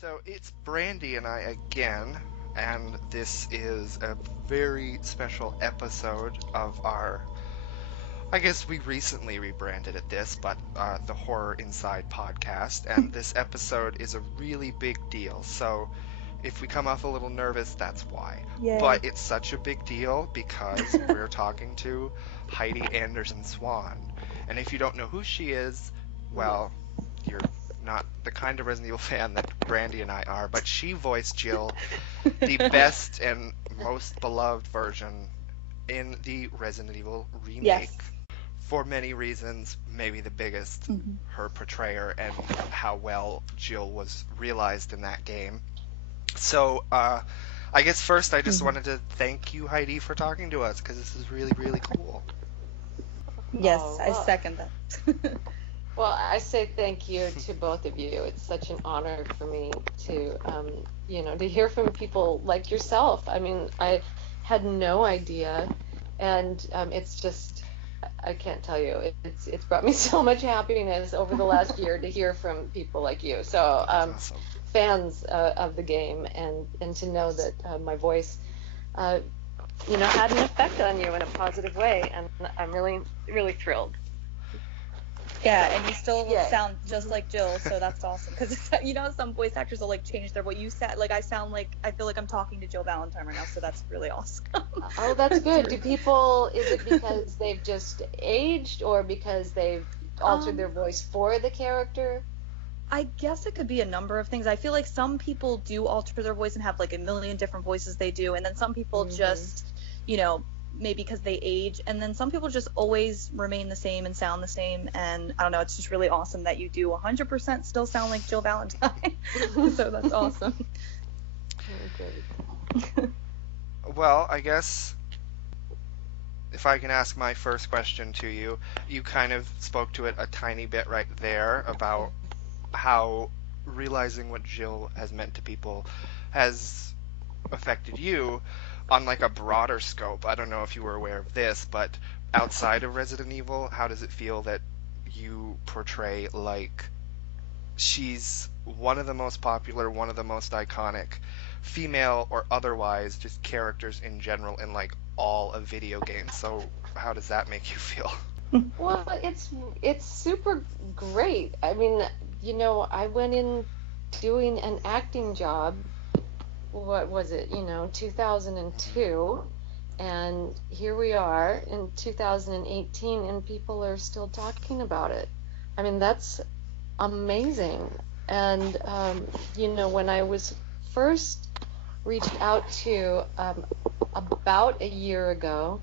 So it's Brandi and I again, and this is a very special episode of our. I guess we recently rebranded it this, but the Horror Inside podcast, and this episode is a really big deal. So if we come off a little nervous, that's why. Yay. But it's such a big deal because we're talking to Heidi Anderson-Swan. And if you don't know who she is, well, you're not the kind of Resident Evil fan that Brandi and I are, but she voiced Jill, the best and most beloved version in the Resident Evil remake. Yes. For many reasons, maybe the biggest, Mm-hmm. her portrayer and how well Jill was realized in that game. So, I guess first I just Mm-hmm. wanted to thank you, Heidi, for talking to us, because this is really, really cool. Yes, Oh, I well. second that. Well, I say thank you to both of you. It's such an honor for me to, to hear from people like yourself. I mean, I had no idea, and it's just, I can't tell you. It's brought me so much happiness over the last year to hear from people like you. So, That's awesome. fans of the game, and to know that my voice, had an effect on you in a positive way, and I'm really, really thrilled. Yeah, and you still Yay. sound just like Jill, so that's awesome. Because some voice actors will like change their what you said. Like I feel like I'm talking to Jill Valentine right now, so that's really awesome. Oh, that's good. Do people, is it because they've just aged or because they've altered their voice for the character? I guess it could be a number of things. I feel like some people do alter their voice and have like a million different voices they do, and then some people just, maybe because they age, and then some people just always remain the same and sound the same. And I don't know, it's just really awesome that you do 100% still sound like Jill Valentine. So that's awesome. Oh, great. Well, I guess if I can ask my first question to you, you kind of spoke to it a tiny bit right there about how realizing what Jill has meant to people has affected you on like a broader scope. I don't know if you were aware of this, but outside of Resident Evil, how does it feel that you portray like she's one of the most popular, one of the most iconic female or otherwise just characters in general in like all of video games. So how does that make you feel? Well, it's super great. I mean, I went in doing an acting job. What was it? 2002, and here we are in 2018, and people are still talking about it. I mean, that's amazing. And when I was first reached out to about a year ago,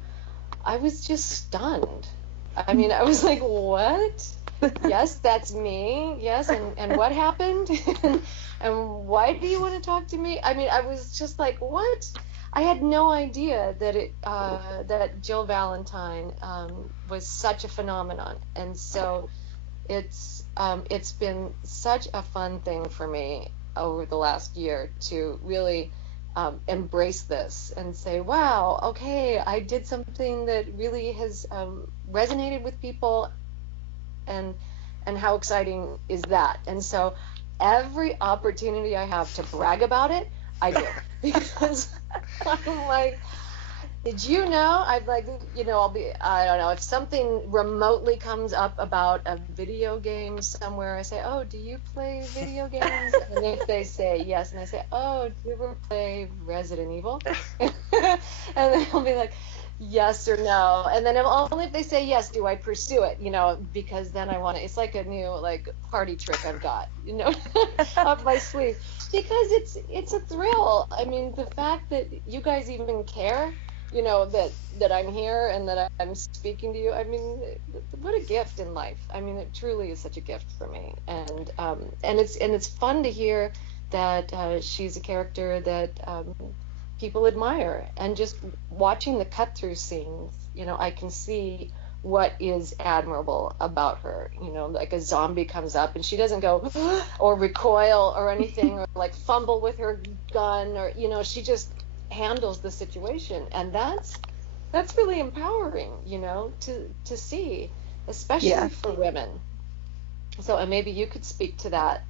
I was just stunned. I mean, I was like, what? Yes, that's me. Yes, and what happened? and why do you want to talk to me? I mean, I was just like, what? I had no idea that Jill Valentine was such a phenomenon, and so it's been such a fun thing for me over the last year to really embrace this and say, wow, okay, I did something that really has resonated with people, and how exciting is that? And so every opportunity I have to brag about it, I do. Because I'm like, did you know? I'd like, I don't know, if something remotely comes up about a video game somewhere, I say, oh, do you play video games? And if they say yes, and I say, oh, do you ever play Resident Evil? And then they'll be like, yes or no. And then only if they say yes do I pursue it, because then I want to, it's like a new party trick I've got, up my sleeve. Because it's a thrill. I mean, the fact that you guys even care, that I'm here and that I'm speaking to you. I mean, what a gift in life. I mean, it truly is such a gift for me. And it's fun to hear that she's a character that people admire. And just watching the cut through scenes, I can see what is admirable about her. Like a zombie comes up and she doesn't go or recoil or anything or like fumble with her gun or she just handles the situation, and that's really empowering, to see, especially Yeah. for women. So, and maybe you could speak to that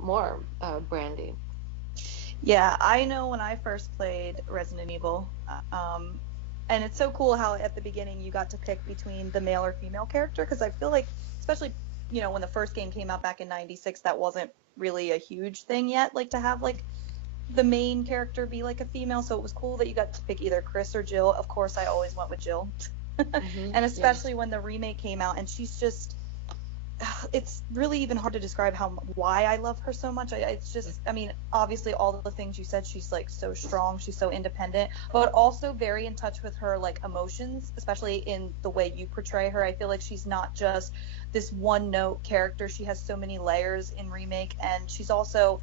more, Brandi. Yeah, I know when I first played Resident Evil, and it's so cool how at the beginning you got to pick between the male or female character, because I feel like, especially, when the first game came out back in '96, that wasn't really a huge thing yet, like to have like the main character be like a female. So it was cool that you got to pick either Chris or Jill. Of course, I always went with Jill. And Yeah. especially when the remake came out, and she's just, it's really even hard to describe why I love her so much. It's just, I mean, obviously all the things you said. She's like so strong, she's so independent, but also very in touch with her like emotions, especially in the way you portray her. I feel like she's not just this one note character. She has so many layers in remake, and she's also,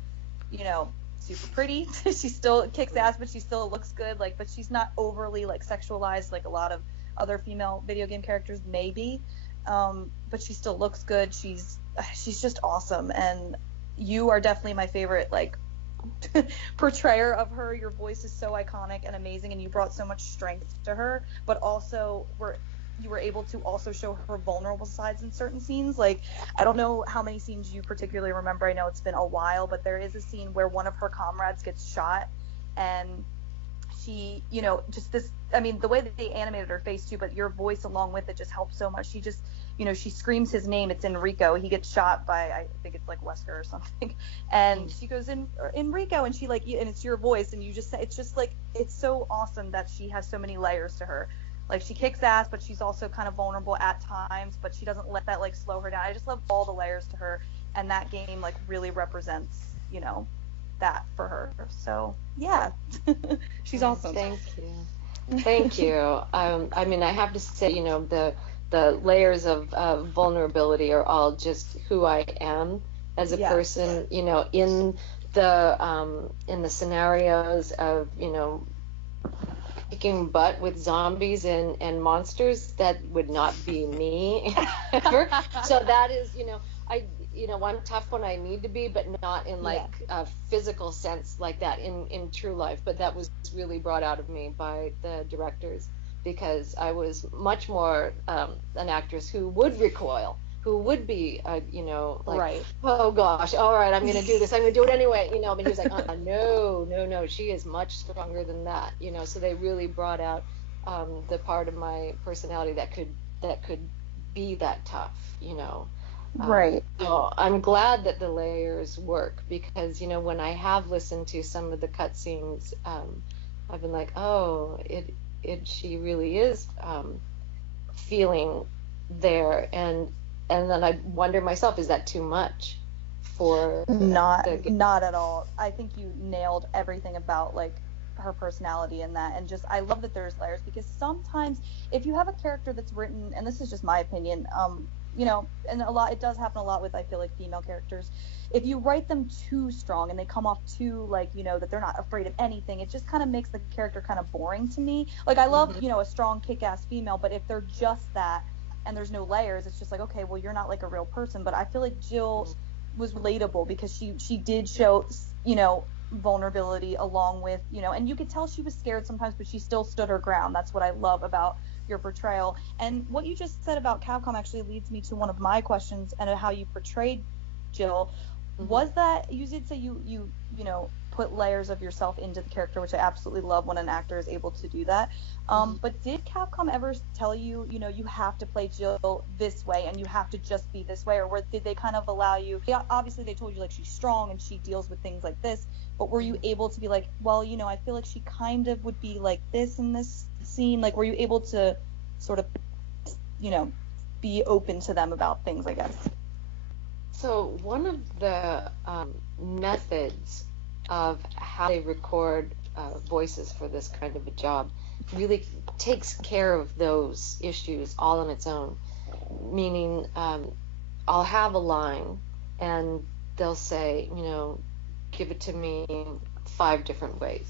super pretty. She still kicks ass, but she still looks good. Like, but she's not overly like sexualized like a lot of other female video game characters maybe. But she still looks good. She's just awesome, and you are definitely my favorite like portrayer of her. Your voice is so iconic and amazing, and you brought so much strength to her, but also you were able to also show her vulnerable sides in certain scenes. Like, I don't know how many scenes you particularly remember. I know it's been a while, but there is a scene where one of her comrades gets shot, and she, just this, I mean, the way that they animated her face too, but your voice along with it just helps so much. She just, she screams his name. It's Enrico. He gets shot by, I think it's like Wesker or something. And she goes, Enrico. And she like, and it's your voice. And you just say, it's just like, it's so awesome that she has so many layers to her. Like, she kicks ass, but she's also kind of vulnerable at times, but she doesn't let that like slow her down. I just love all the layers to her. And that game like really represents, that for her. So yeah, she's awesome. Thank you. Thank you. I mean, I have to say, the layers of vulnerability are all just who I am as a person, in the scenarios of, kicking butt with zombies and monsters. That would not be me ever. So that is, I'm tough when I need to be, but not in like a physical sense like that in true life. But that was really brought out of me by the directors, because I was much more an actress who would recoil, who would be, like, Right. oh gosh, all right, I'm going to do this. I'm going to do it anyway. But he was like, no, no, no, she is much stronger than that. So they really brought out the part of my personality that could be that tough. Right. So I'm glad that the layers work, because when I have listened to some of the cutscenes, I've been like, oh, she really is feeling there, and then I wonder myself, is that too much for not at all. I think you nailed everything about like her personality in that, and just I love that there's layers, because sometimes if you have a character that's written, and this is just my opinion, and it does happen a lot with, I feel like, female characters. If you write them too strong and they come off too like, that they're not afraid of anything, it just kind of makes the character kind of boring to me. Like, I love, a strong kick-ass female, but if they're just that and there's no layers, it's just like, okay, well, you're not like a real person. But I feel like Jill was relatable, because she did show, vulnerability along with, and you could tell she was scared sometimes, but she still stood her ground. That's what I love about your portrayal. And what you just said about Capcom actually leads me to one of my questions, and how you portrayed Jill. Was that, you did say you put layers of yourself into the character, which I absolutely love when an actor is able to do that. But did Capcom ever tell you, you have to play Jill this way and you have to just be this way, or did they kind of allow you? Yeah, obviously they told you like she's strong and she deals with things like this, but were you able to be like, well, I feel like she kind of would be like this in this scene? Like, were you able to sort of, be open to them about things, I guess? So one of the methods of how they record voices for this kind of a job really takes care of those issues all on its own. Meaning, I'll have a line and they'll say, give it to me 5 different ways.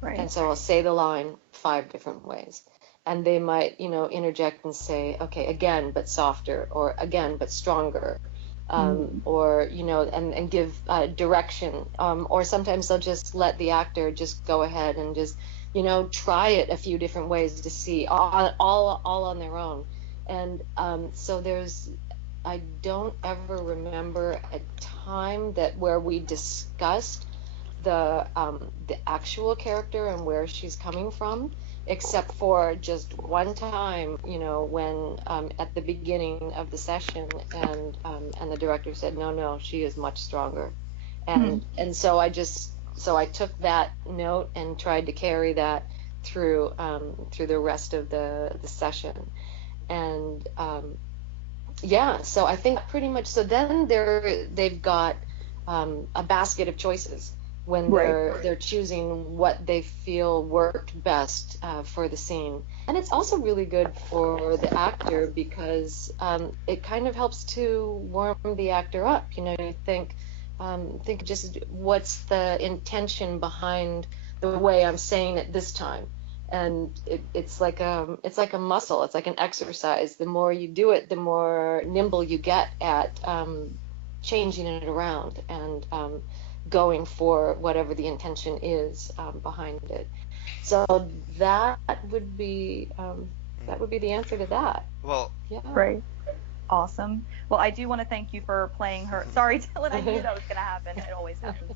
Right. And so I'll say the line 5 different ways. And they might, interject and say, okay, again, but softer, or again, but stronger. Or, and give direction. Or sometimes they'll just let the actor just go ahead and just, try it a few different ways to see, all on their own. And so there's I don't ever remember a time that where we discussed the actual character and where she's coming from, except for just one time, when at the beginning of the session, and the director said, no, no, she is much stronger, and so I took that note and tried to carry that through the rest of the session, and yeah, so I think pretty much. So then they've got a basket of choices when they're choosing what they feel worked best for the scene, and it's also really good for the actor because it kind of helps to warm the actor up. You think just what's the intention behind the way I'm saying it this time. And it's like a muscle. It's like an exercise. The more you do it, the more nimble you get at changing it around and going for whatever the intention is behind it. So that would be the answer to that. Well, Yeah. Right. Awesome. Well, I do want to thank you for playing her. Sorry, Dylan, I knew that was going to happen. It always happens.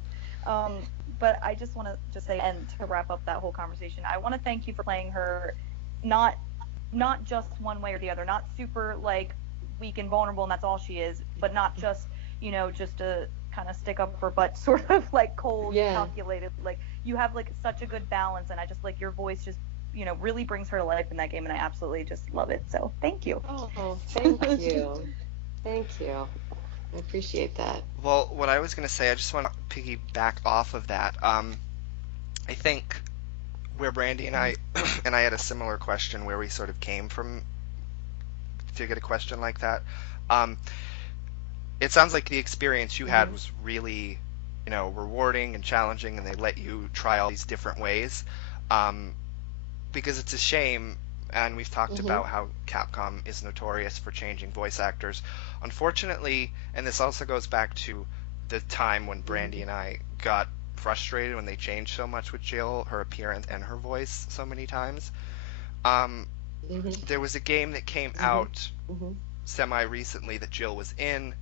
But I just want to say, and to wrap up that whole conversation, I want to thank you for playing her, not just one way or the other, not super like weak and vulnerable, and that's all she is, but not just just a kind of stick up her butt sort of like cold, calculated. Like you have like such a good balance, and I just like your voice just really brings her to life in that game, and I absolutely just love it. So thank you. Oh, thank you. Thank you. I appreciate that. Well, what I was going to say, I just want to piggyback off of that. I think where Brandi and I and I had a similar question where we sort of came from to get a question like that. It sounds like the experience you had was really, rewarding and challenging, and they let you try all these different ways. Because it's a shame, and we've talked about how Capcom is notorious for changing voice actors. Unfortunately, and this also goes back to the time when Brandi and I got frustrated when they changed so much with Jill, her appearance and her voice so many times. There was a game that came out semi-recently that Jill was in,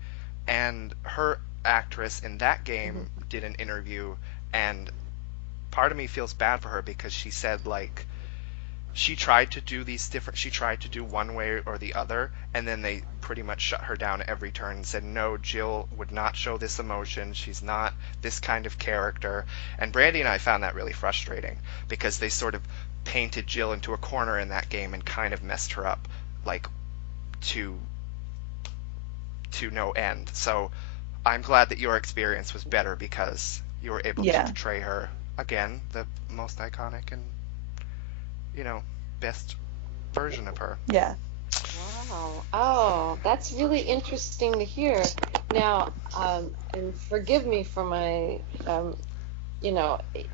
and her actress in that game did an interview, and part of me feels bad for her because she said, like, she tried to do one way or the other, and then they pretty much shut her down at every turn and said, no, Jill would not show this emotion, she's not this kind of character. And Brandi and I found that really frustrating because they sort of painted Jill into a corner in that game and kind of messed her up, like, to no end. So I'm glad that your experience was better because you were able to portray her, again, the most iconic and best version of her. Yeah. Wow. Oh, that's really interesting to hear. Now, and forgive me for my,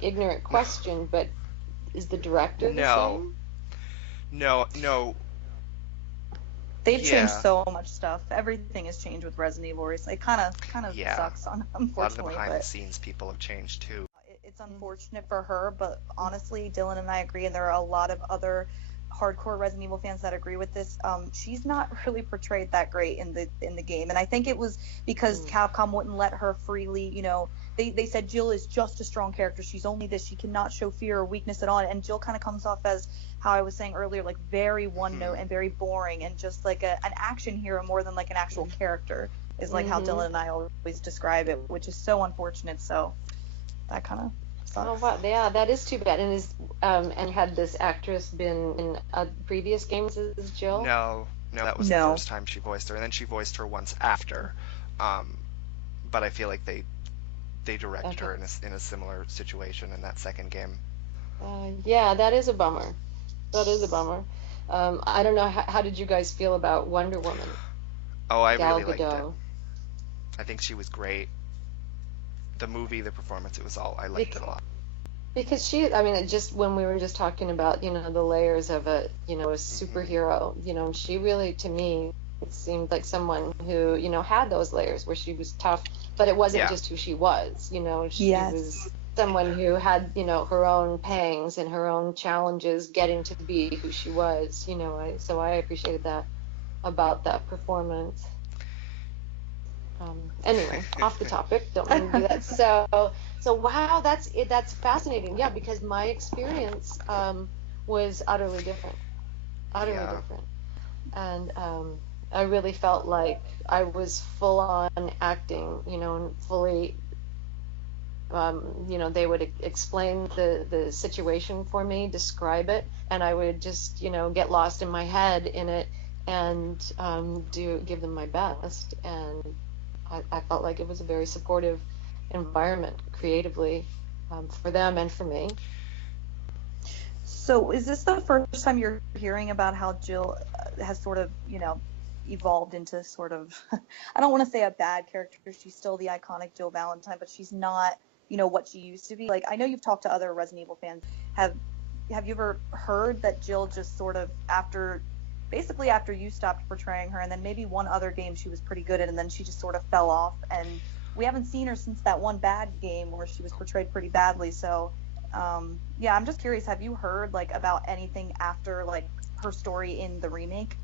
ignorant question, but is the director the same? No. They've changed so much stuff. Everything has changed with Resident Evil recently. It kind of sucks, unfortunately. A lot of the behind-the-scenes people have changed too. It's unfortunate for her, but honestly, Dylan and I agree, and there are a lot of other hardcore Resident Evil fans that agree with this. She's not really portrayed that great in the game, and I think it was because Capcom wouldn't let her freely. They said Jill is just a strong character. She's only this. She cannot show fear or weakness at all. And Jill kind of comes off as, how I was saying earlier, like very one note and very boring and just like an action hero more than like an actual character is like how Dylan and I always describe it, which is so unfortunate. So that kind of sucks. Oh wow, yeah, that is too bad. And had this actress been in previous games as Jill? No, that was the first time she voiced her, and then she voiced her once after. But I feel like they directed her in a similar situation in that second game. Yeah, that is a bummer. I don't know, how did you guys feel about Wonder Woman? Oh, I really liked it. I think she was great. The movie, the performance, I liked it a lot. Because just when we were just talking about, the layers of a superhero, she really, to me, it seemed like someone who, had those layers where she was tough, but it wasn't just who she was, she was someone who had, her own pangs and her own challenges getting to be who she was, so I appreciated that about that performance. Anyway, off the topic. Don't mean to do that. So wow, that's it. That's fascinating. Yeah, because my experience was utterly different, utterly Yeah. different, and I really felt like I was full on acting, and fully. They would explain the situation for me, describe it, and I would just, get lost in my head in it and give them my best. And I felt like it was a very supportive environment creatively for them and for me. So is this the first time you're hearing about how Jill has sort of, evolved into sort of, I don't want to say a bad character. She's still the iconic Jill Valentine, but she's not, what she used to be. Like, I know you've talked to other Resident Evil fans. Have have you ever heard that Jill just sort of basically after you stopped portraying her, and then maybe one other game she was pretty good at, and then she just sort of fell off, and we haven't seen her since that one bad game where she was portrayed pretty badly. So yeah, I'm just curious, have you heard like about anything after like her story in the remake?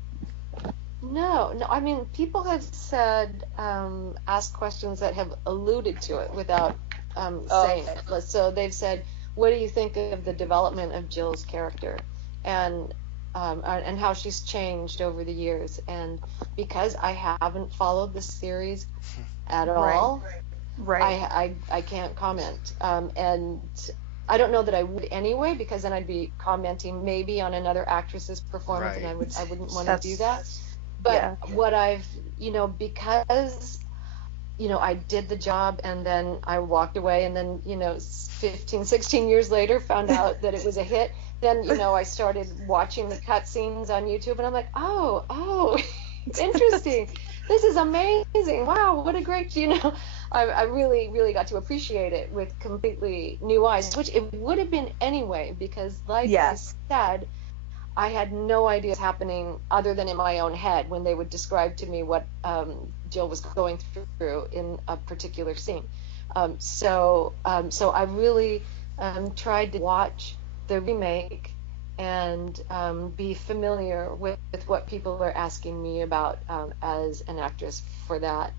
No, no. I mean, people have said, asked questions that have alluded to it without saying it. So they've said, "What do you think of the development of Jill's character, and how she's changed over the years?" And because I haven't followed the series at all, Right. I can't comment. And I don't know that I would anyway, because then I'd be commenting maybe on another actress's performance, and Right. I wouldn't want to do that. But Yeah. what I've, because, I did the job and then I walked away, and then, 15, 16 years later found out that it was a hit. Then, I started watching the cutscenes on YouTube, and I'm like, oh, interesting. This is amazing. Wow, what a great, I really, really got to appreciate it with completely new eyes, which it would have been anyway, because like Yes. I said, I had no idea what was happening other than in my own head when they would describe to me what Jill was going through in a particular scene. So I really tried to watch the remake and be familiar with what people are asking me about as an actress for that.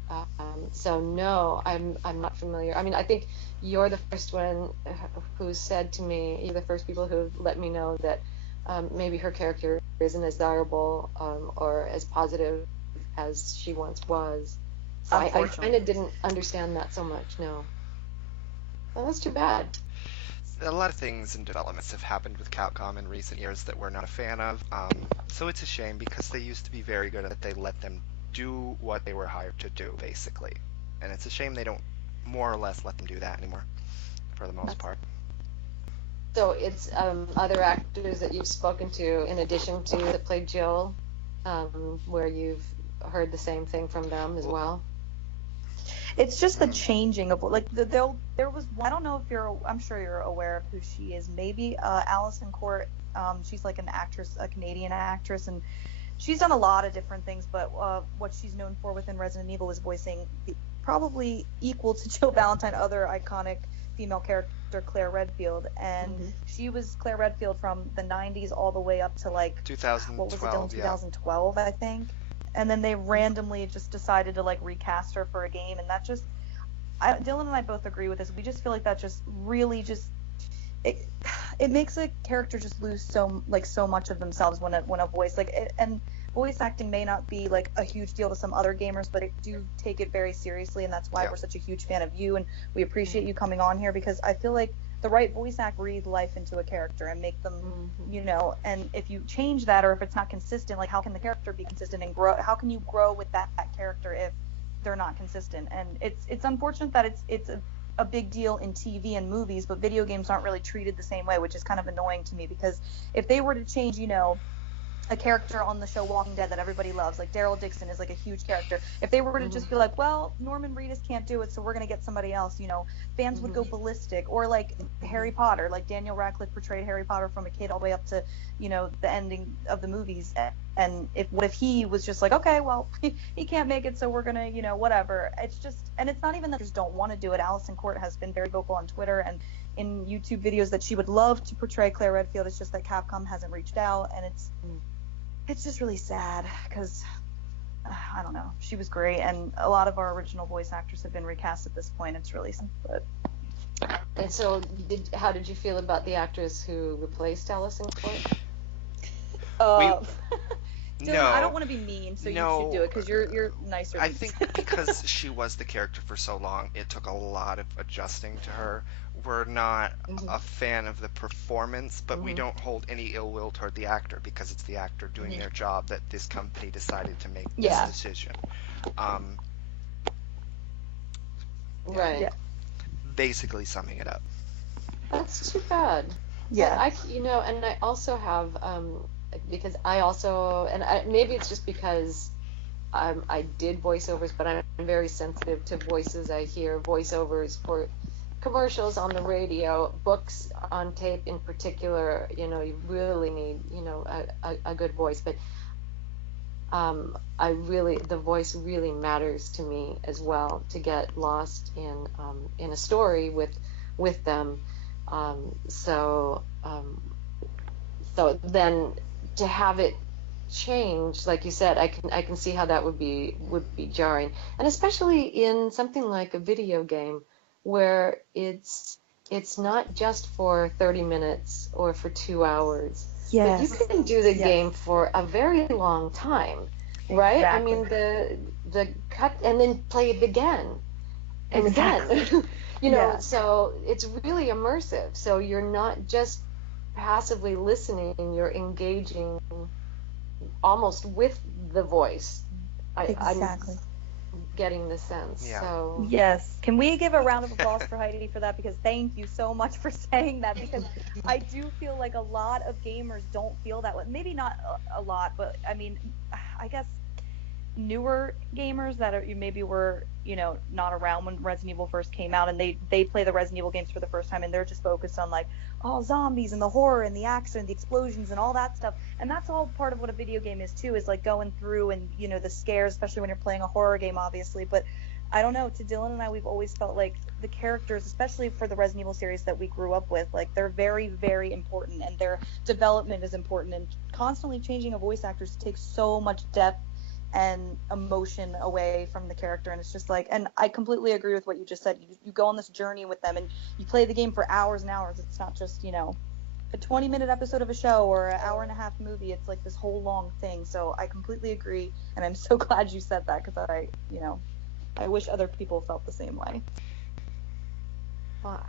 So no, I'm not familiar. I mean, I think you're the first one who said to me, you're the first people who let me know that maybe her character isn't as desirable or as positive as she once was. So I kind of didn't understand that so much. No, well, that's too bad. A lot of things in developments have happened with Capcom in recent years that we're not a fan of. So it's a shame because they used to be very good at it. They let them do what they were hired to do, basically. And it's a shame they don't more or less let them do that anymore, for the most part. So it's other actors that you've spoken to in addition to that played Jill, where you've heard the same thing from them as well. It's just the changing of like there was I don't know if I'm sure you're aware of who she is. Maybe Alison Court. She's like an actress, a Canadian actress, and she's done a lot of different things. But what she's known for within Resident Evil is voicing probably equal to Jill Valentine, other iconic female character Claire Redfield, and she was Claire Redfield from the 90s all the way up to like 2012, what was it, Dylan, 2012, I think. And then they randomly just decided to like recast her for a game, and that just Dylan and I both agree with this. We just feel like that just really just it makes a character just lose so much of themselves when a voice and voice acting may not be like a huge deal to some other gamers, but they do take it very seriously, and that's why we're such a huge fan of you, and we appreciate you coming on here, because I feel like the right voice act breathe life into a character and make them, and if you change that, or if it's not consistent, like how can the character be consistent and grow? How can you grow with that character if they're not consistent? And it's unfortunate that it's a big deal in TV and movies, but video games aren't really treated the same way, which is kind of annoying to me, because if they were to change, a character on the show Walking Dead that everybody loves, like Daryl Dixon is like a huge character. If they were to just be like, well, Norman Reedus can't do it, so we're going to get somebody else, fans would go ballistic. Or like Harry Potter, like Daniel Radcliffe portrayed Harry Potter from a kid all the way up to, the ending of the movies. And what if he was just like, okay, well, he can't make it, so we're going to, whatever. It's just, and it's not even that they just don't want to do it. Alison Court has been very vocal on Twitter and in YouTube videos that she would love to portray Claire Redfield. It's just that Capcom hasn't reached out, and it's just really sad, because I don't know. She was great, and a lot of our original voice actors have been recast at this point. It's really sad, but And so, how did you feel about the actress who replaced Allison Court? We Dylan, I don't no, want to be mean, so you should do no. it because you're nicer I than think me. because she was the character for so long, it took a lot of adjusting to her. We're not Hmm. a fan of the performance, but we Hmm. don't hold any ill will toward the actor because it's the actor doing their Hmm. job that this company decided to make this Yeah, decision. Um, yeah, Right. yeah, basically summing it up. That's too bad. And yeah, and I also have, because I also, maybe it's just because I did voiceovers, but I'm very sensitive to voices. I hear voiceovers for commercials on the radio, books on tape in particular. You really need, a good voice. But the voice really matters to me as well, to get lost in a story with them. Um, so um, so then to have it change, like you said, I can see how that would be jarring, and especially in something like a video game where it's not just for 30 minutes or for 2 hours, but you yes, can do the yes, game for a very long time, right? I exactly, mean, the cut and then play it again and exactly, again. yeah, So it's really immersive. So you're not just passively listening, you're engaging almost with the voice. I'm exactly. getting the sense. Yeah. So, Yes. Can we give a round of applause for Heidi for that? Because thank you so much for saying that. Because I do feel like a lot of gamers don't feel that way. Maybe not a lot, but I mean, I guess newer gamers that are maybe were not around when Resident Evil first came out, and they play the Resident Evil games for the first time, and they're just focused on like zombies and the horror and the action and the explosions and all that stuff, and that's all part of what a video game is too, is like going through and the scares, especially when you're playing a horror game, obviously. But I don't know, to Dylan and I, we've always felt like the characters, especially for the Resident Evil series that we grew up with, like they're very, very important, and their development is important, and constantly changing a voice actors takes so much depth and emotion away from the character. And it's just like, and I completely agree with what you just said. You go on this journey with them and you play the game for hours and hours. It's not just a 20-minute episode of a show or an hour and a half movie. It's like this whole long thing. So I completely agree, and I'm so glad you said that, because I wish other people felt the same way. well,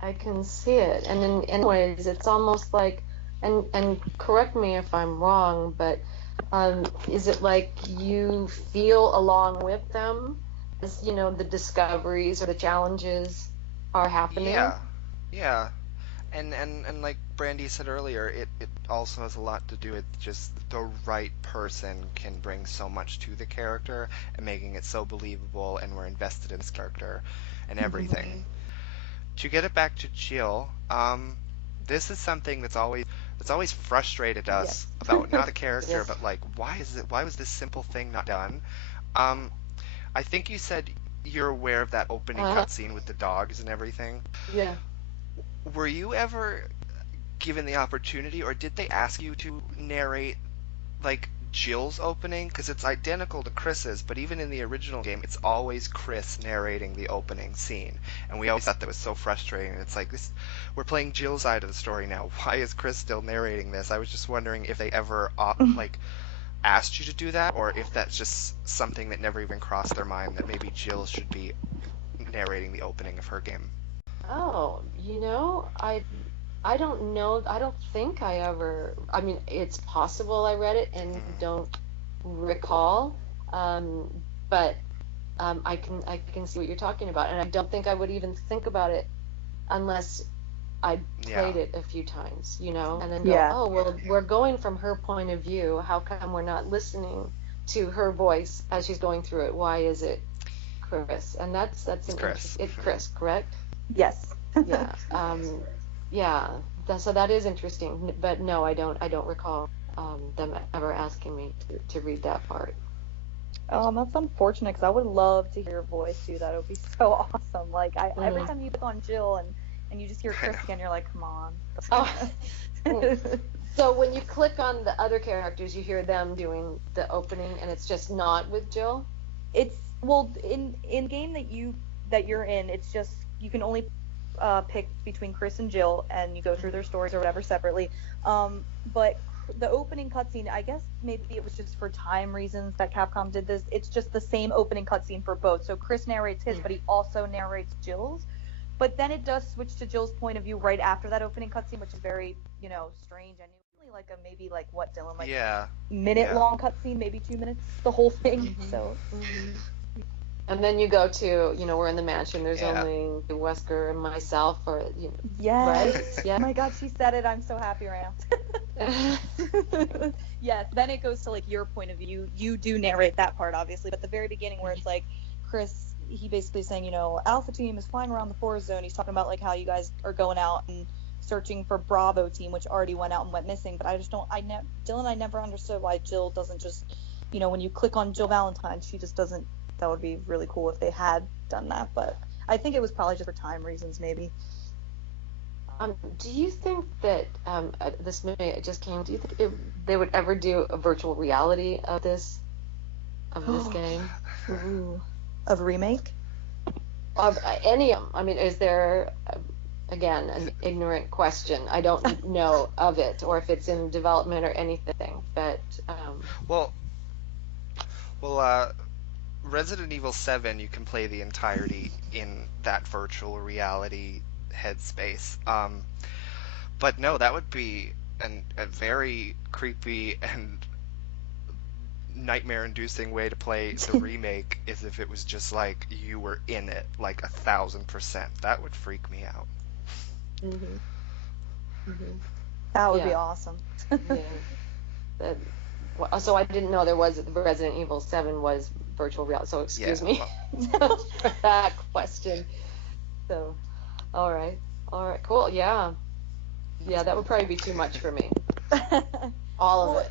I can see it. And in ways, it's almost like, and correct me if I'm wrong, but is it like you feel along with them as the discoveries or the challenges are happening? Yeah. Yeah. And like Brandy said earlier, it also has a lot to do with just the right person can bring so much to the character and making it so believable, and we're invested in this character and everything. Hmm. To get it back to Jill, this is something that's always frustrated us Yes. about not the character, Yes. but like why was this simple thing not done? Um, I think you said you're aware of that opening Uh, cutscene with the dogs and everything. yeah. Were you ever given the opportunity, or did they ask you to narrate like Jill's opening? Because it's identical to Chris's, but even in the original game, it's always Chris narrating the opening scene, and we always thought that was so frustrating. It's like this, we're playing Jill's side of the story now. Why is Chris still narrating this? I was just wondering if they ever like asked you to do that, or if that's just something that never even crossed their mind that maybe Jill should be narrating the opening of her game. Oh, I don't know. I don't think I ever. I mean, it's possible I read it and Hmm. don't recall. But I can see what you're talking about, and I don't think I would even think about it unless I Yeah. played it a few times, and then go, Yeah. oh, well, we're going from her point of view. How come we're not listening to her voice as she's going through it? Why is it Chris? And that's It's an Chris. interesting. It Chris, correct? Yes. Yeah. Yeah. So that is interesting. But no, I don't recall them ever asking me to read that part. That's unfortunate, because I would love to hear your voice do that. It would be so awesome. Like, I every Mm. time you click on Jill and and you just hear I Chris know. again. You're like, come on. Oh. So when you click on the other characters, you hear them doing the opening, and it's just not with Jill? It's in game that you're in, it's just you can only pick between Chris and Jill, and you go through their stories or whatever separately. But the opening cutscene, I guess maybe it was just for time reasons that Capcom did this. It's just the same opening cutscene for both. So Chris narrates his, but he also narrates Jill's. But then it does switch to Jill's point of view right after that opening cutscene, which is very, strange. And usually like maybe like what, Dylan, like Yeah. minute long cutscene, maybe 2 minutes, the whole thing. So. And then you go to, we're in the mansion. There's Yeah. only Wesker and myself, or Yes. right? Yeah. Oh my God, she said it. I'm so happy right now. Yes. Then it goes to like your point of view. You do narrate that part, obviously, but the very beginning where it's like Chris, he basically saying, Alpha Team is flying around the forest zone. He's talking about like how you guys are going out and searching for Bravo Team, which already went out and went missing. But I just don't. Dylan, I never understood why Jill doesn't just, when you click on Jill Valentine, she just doesn't. That would be really cool if they had done that, but I think it was probably just for time reasons, maybe. Do you think that this movie just came? Do you think they would ever do a virtual reality of this game? Ooh. Of a remake? Of any of them? I mean, is there again an ignorant question? I don't know of it, or if it's in development or anything. But Well, Resident Evil 7, you can play the entirety in that virtual reality headspace. But no, that would be a very creepy and nightmare-inducing way to play the remake, is if it was just like you were in it, like 1,000%. That would freak me out. That would be awesome. Yeah. So I didn't know there was Resident Evil 7 was virtual reality. So excuse me for that question. So, all right, cool. Yeah, that would probably be too much for me. All of it.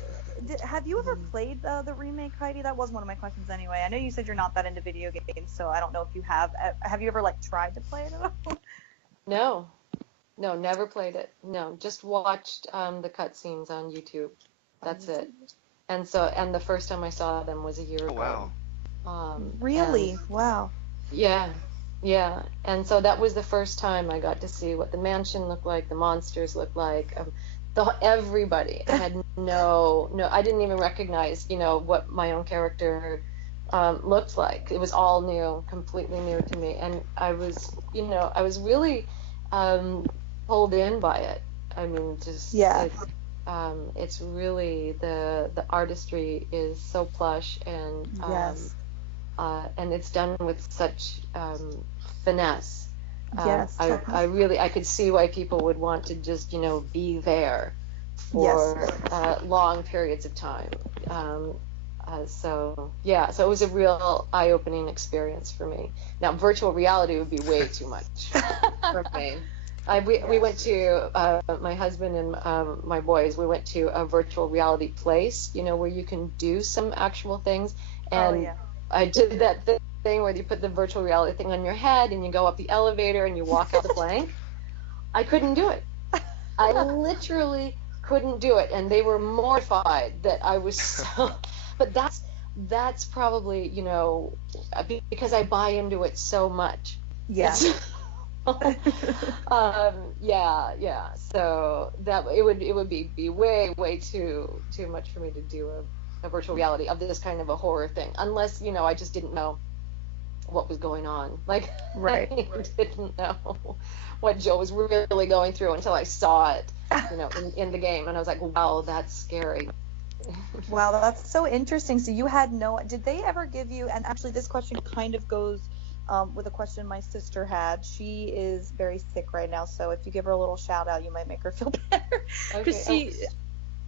Have you ever played the remake, Heidi? That was one of my questions anyway. I know you said you're not that into video games, so I don't know if you have. Have you ever like tried to play it at all? No, never played it. No, just watched the cutscenes on YouTube. That's it. And the first time I saw them was a year ago. Wow. Really? Wow. Yeah. And so that was the first time I got to see what the mansion looked like, the monsters looked like. Everybody. I had no, I didn't even recognize, what my own character looked like. It was all new, completely new to me. And I was really pulled in by it. I mean, just it's really the artistry is so plush, and and it's done with such finesse. I could see why people would want to just be there for long periods of time. So it was a real eye-opening experience for me. Now virtual reality would be way too much for me. We went to my husband and my boys. We went to a virtual reality place, where you can do some actual things. And I did that thing where you put the virtual reality thing on your head and you go up the elevator and you walk out the plank. I couldn't do it. I literally couldn't do it, and they were mortified that I was so. But that's probably because I buy into it so much. Yeah. So that it would be way too much for me to do a virtual reality of this kind of a horror thing, unless I just didn't know what was going on. Like, right. I didn't know what Joe was really going through until I saw it, in the game, and I was like, wow, that's scary. Wow, that's so interesting. So you had did they ever give you, and actually this question kind of goes with a question my sister had. She is very sick right now, so if you give her a little shout out, you might make her feel better. Because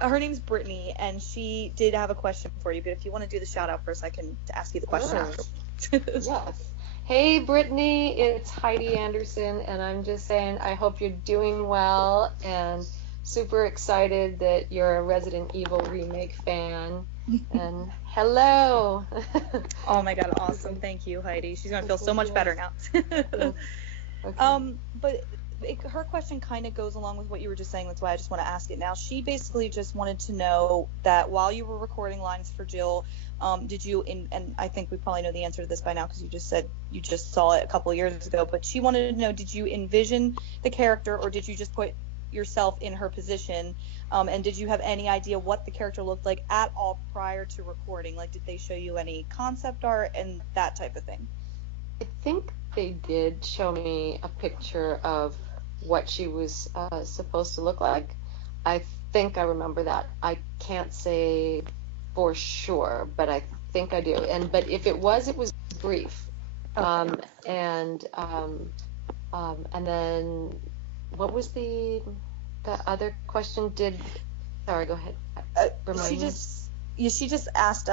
her name's Brittany, and she did have a question for you, but if you want to do the shout out first, I can ask you the question after. Yes. Hey Brittany, it's Heidi Anderson, and I'm just saying I hope you're doing well, and super excited that you're a Resident Evil remake fan. And hello. Oh my God, awesome. Thank you, Heidi. She's gonna feel so much better now. Okay. But her question kind of goes along with what you were just saying. That's why I just want to ask it now. She basically just wanted to know that while you were recording lines for Jill, did you, and I think we probably know the answer to this by now because you just said you just saw it a couple of years ago, but she wanted to know, did you envision the character or did you just put yourself in her position? And did you have any idea what the character looked like at all prior to recording? Like, did they show you any concept art and that type of thing? I think they did show me a picture of what she was supposed to look like. I think I remember that. I can't say for sure, but I think I do. But if it was brief. Okay. And then what was the other question? Sorry, go ahead. She just asked,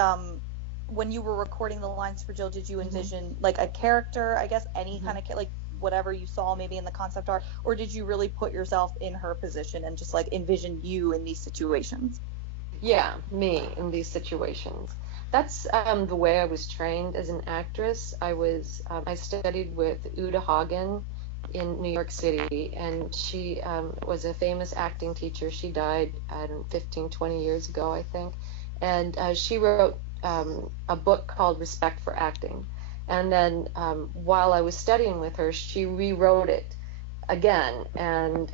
when you were recording the lines for Jill, did you envision like a character, I guess, any kind of like whatever you saw maybe in the concept art, or did you really put yourself in her position and just like envision you in these situations? Yeah, me in these situations. That's the way I was trained as an actress. I studied with Uta Hagen in New York City, and she was a famous acting teacher. She died, 15, 20 years ago, I think. And she wrote a book called Respect for Acting. And then while I was studying with her, she rewrote it again and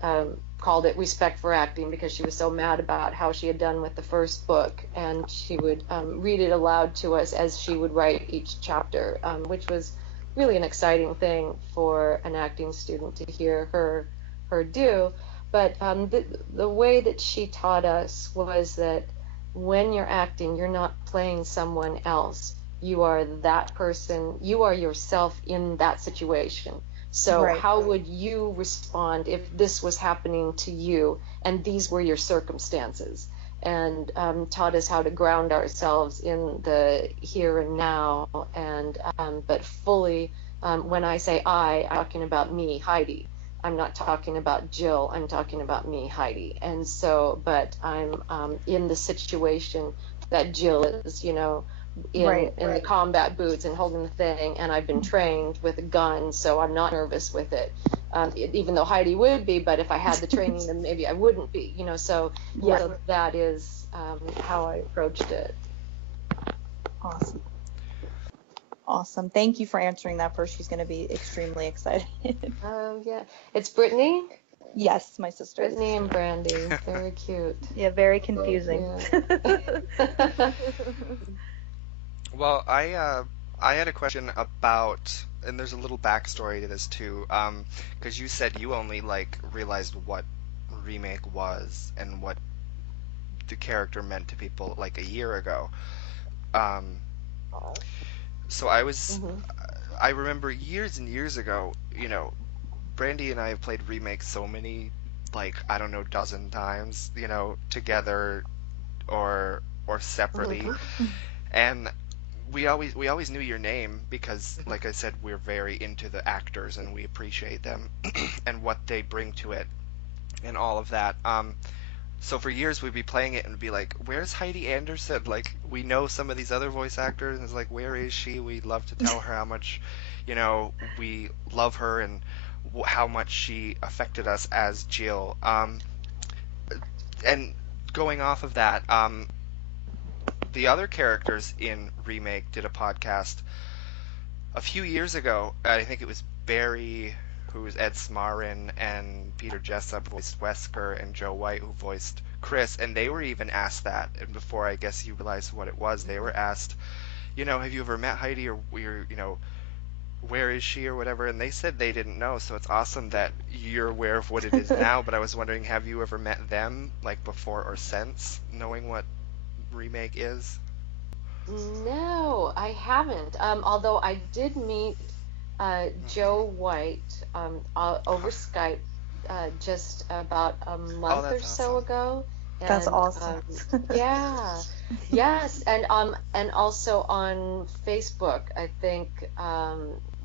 called it Respect for Acting because she was so mad about how she had done with the first book. And she would read it aloud to us as she would write each chapter, which was really an exciting thing for an acting student to hear her do. But the way that she taught us was that when you're acting, you're not playing someone else. You are that person. You are yourself in that situation. So Right. How would you respond if this was happening to you and these were your circumstances? And taught us how to ground ourselves in the here and now. And but fully, when I say I'm talking about me, Heidi. I'm not talking about Jill. I'm talking about me, Heidi. And so, but I'm in the situation that Jill is, in the combat boots and holding the thing, and I've been trained with a gun, so I'm not nervous with it. Even though Heidi would be, but if I had the training, then maybe I wouldn't be, So that is how I approached it. Awesome. Thank you for answering that first. She's going to be extremely excited. Oh, yeah. It's Brittany? Yes, my sister. Brittany and Brandi. Very cute. Yeah, very confusing. Yeah. Well, I had a question about, and there's a little backstory to this too, because you said you only like realized what remake was and what the character meant to people like a year ago. Um, so I remember years and years ago, Brandi and I have played remakes so many, like, I don't know, dozen times, together or separately. And we always knew your name because, like I said, we're very into the actors and we appreciate them and what they bring to it and all of that. So for years we'd be playing it and be like, "Where's Heidi Anderson?" Like, we know some of these other voice actors, and it's like, "Where is she?" We'd love to tell her how much, we love her and how much she affected us as Jill. And going off of that, the other characters in Remake did a podcast a few years ago. I think it was Barry, who was Ed Smarin, and Peter Jessup voiced Wesker, and Joe White, who voiced Chris. And they were even asked that, and before I guess you realized what it was, they were asked, have you ever met Heidi, or where is she, or whatever? And they said they didn't know. So it's awesome that you're aware of what it is now. But I was wondering, have you ever met them, like before or since, knowing what Remake is? No, I haven't. Although I did meet Joe White over Skype just about a month or so ago. And, that's awesome. Yeah, yes, and also on Facebook. I think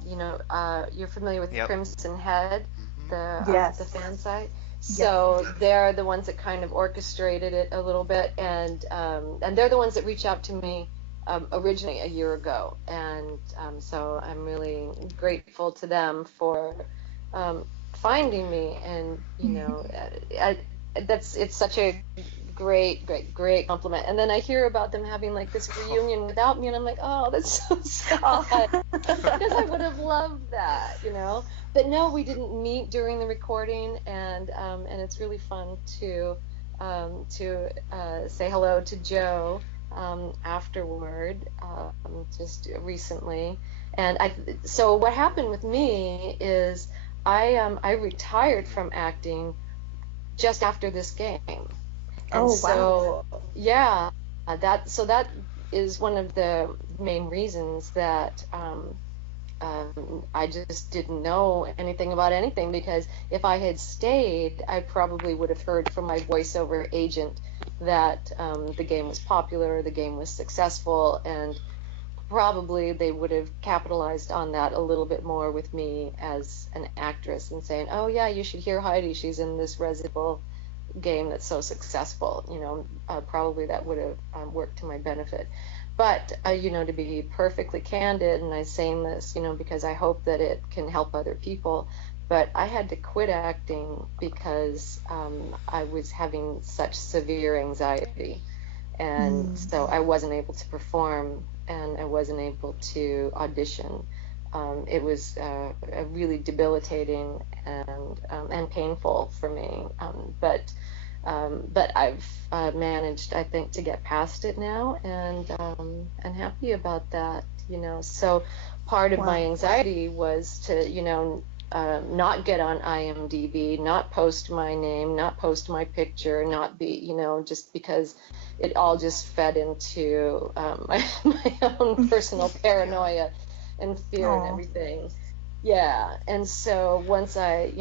you're familiar with Crimson Head, the fan site. So they're the ones that kind of orchestrated it a little bit, and they're the ones that reached out to me originally a year ago, and so I'm really grateful to them for finding me, and it's such a great compliment. And then I hear about them having like this reunion without me, and I'm like, oh, that's so sad, because I would have loved that. But no, we didn't meet during the recording, and it's really fun to say hello to Joe afterward, just recently. And so what happened with me is I retired from acting just after this game. And Oh, so, wow. Yeah, that is one of the main reasons that I just didn't know anything about anything, because if I had stayed, I probably would have heard from my voiceover agent that the game was popular, the game was successful, and probably they would have capitalized on that a little bit more with me as an actress, and saying, oh yeah, you should hear Heidi, she's in this Resident Evil game that's so successful. Probably that would have worked to my benefit. But to be perfectly candid, and I'm saying this because I hope that it can help other people, but I had to quit acting because I was having such severe anxiety, and so I wasn't able to perform, and I wasn't able to audition. It was really debilitating and painful for me. But I've managed, I think, to get past it now, and happy about that. So part of my anxiety was to not get on IMDb, not post my name, not post my picture, not be, just because it all just fed into my own personal paranoia and fear and everything. Yeah. And so once I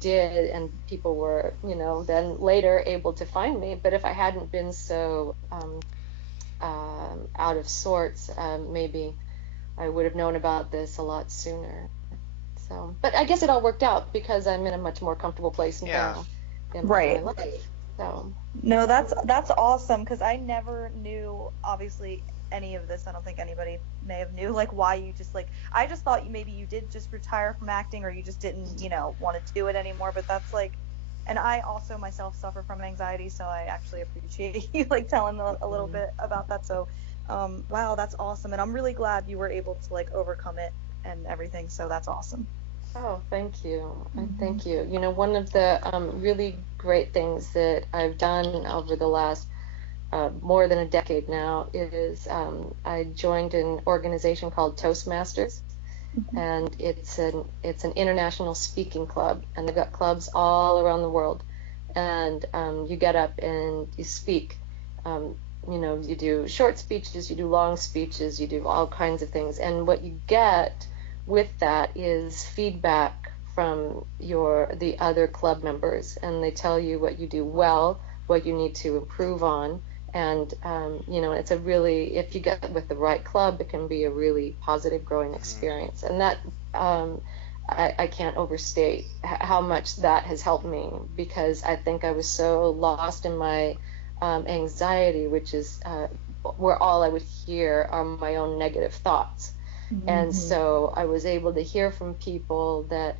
did, and people were, then later able to find me. But if I hadn't been so out of sorts, maybe I would have known about this a lot sooner. So, but I guess it all worked out because I'm in a much more comfortable place now in my life. So. No, that's awesome, because I never knew, obviously, any of this. I don't think anybody may have knew, like, why you just, like, I just thought maybe you did just retire from acting, or you just didn't, want to do it anymore. But that's like, and I also myself suffer from anxiety, so I actually appreciate you like telling a little bit about that. So, wow, that's awesome, and I'm really glad you were able to like overcome it and everything. So that's awesome. Oh, thank you. Thank you. One of the really great things that I've done over the last more than a decade now is I joined an organization called Toastmasters, and it's an international speaking club, and they've got clubs all around the world, and you get up and you speak. You do short speeches, you do long speeches, you do all kinds of things, and what you get with that is feedback from the other club members, and they tell you what you do well, what you need to improve on, and it's a really, if you get with the right club, it can be a really positive growing experience, and that I can't overstate how much that has helped me, because I think I was so lost in my anxiety, which is where all I would hear are my own negative thoughts. And so I was able to hear from people that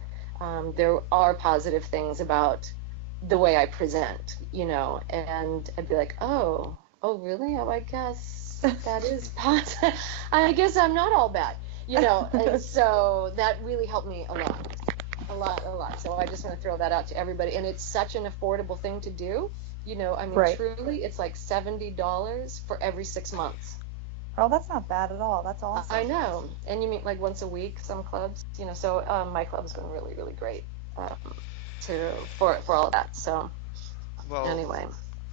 there are positive things about the way I present, and I'd be like, oh, really? Oh, I guess that is positive. I guess I'm not all bad, and so that really helped me a lot. So I just want to throw that out to everybody. And it's such an affordable thing to do, truly, it's like $70 for every 6 months. Oh, that's not bad at all. That's awesome. I know. And you meet like once a week, some clubs, so my club's been really, really great for all of that. So anyway.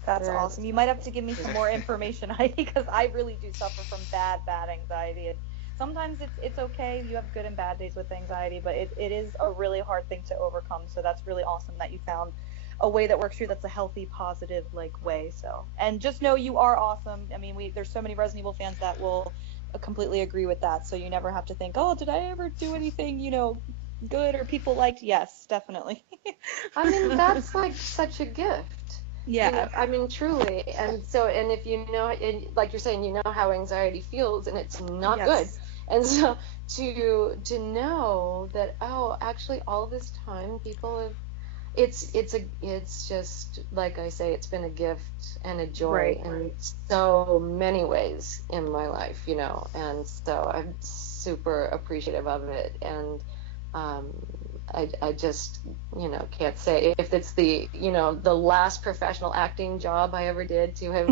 That's awesome. You might have to give me some more information, Heidi, because I really do suffer from bad anxiety. And sometimes it's okay. You have good and bad days with anxiety, but it is a really hard thing to overcome. So that's really awesome that you found a way that works for you that's a healthy, positive like way. So, and just know you are awesome. I mean, there's so many Resident Evil fans that will completely agree with that. So you never have to think, oh, did I ever do anything, good or people liked? Yes, definitely. I mean, that's like such a gift. Yeah. I mean, truly. And so, and if and like you're saying, how anxiety feels, and it's not good. And so to know that, oh, actually all this time people have, it's just like I say, it's been a gift and a joy in so many ways in my life, and so I'm super appreciative of it. And I just, can't say if it's the last professional acting job I ever did to have,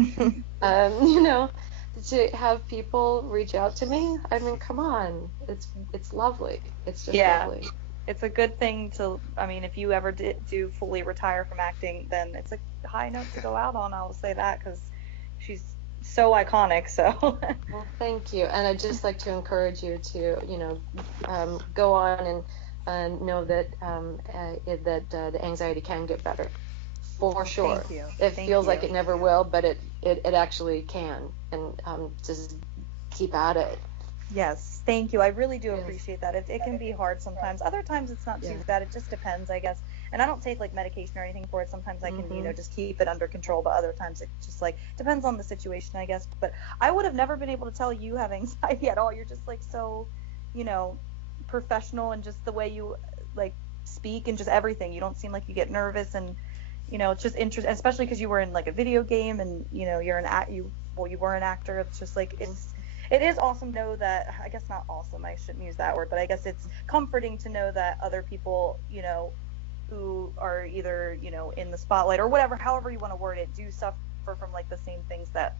to have people reach out to me. I mean, come on, it's lovely. It's just lovely. It's a good thing to, I mean, if you ever do fully retire from acting, then it's a high note to go out on. I'll say that, because she's so iconic. So. Well, thank you. And I'd just like to encourage you to, go on and know that the anxiety can get better, for sure. Thank you. It feels like it never will, but it actually can. And just keep at it. Yes, thank you. I really do appreciate that. It can be hard sometimes. Other times it's not too bad. It just depends, I guess. And I don't take like medication or anything for it. Sometimes I can, just keep it under control, but other times it just like depends on the situation, I guess. But I would have never been able to tell you have anxiety at all. You're just like so, professional, and just the way you like speak and just everything. You don't seem like you get nervous, and it's just interesting, especially because you were in like a video game, and you're you were an actor. It's just like it is awesome to know that, I guess not awesome, I shouldn't use that word, but I guess it's comforting to know that other people, who are either, in the spotlight or whatever, however you want to word it, do suffer from like the same things that,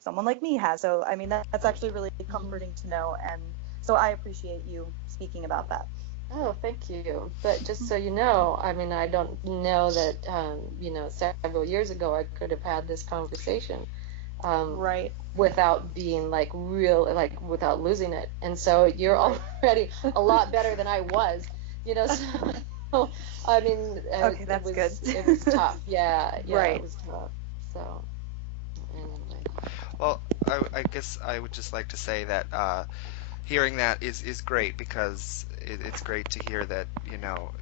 someone like me has. So, I mean, that's actually really comforting to know. And so I appreciate you speaking about that. Oh, thank you. But just so you know, I mean, I don't know that, several years ago I could have had this conversation. Without being without losing it. And so you're already a lot better than I was, so I mean, okay, that's good. It was tough. Yeah, it was tough. So anyway. Well, I guess I would just like to say that hearing that is great, because it's great to hear that,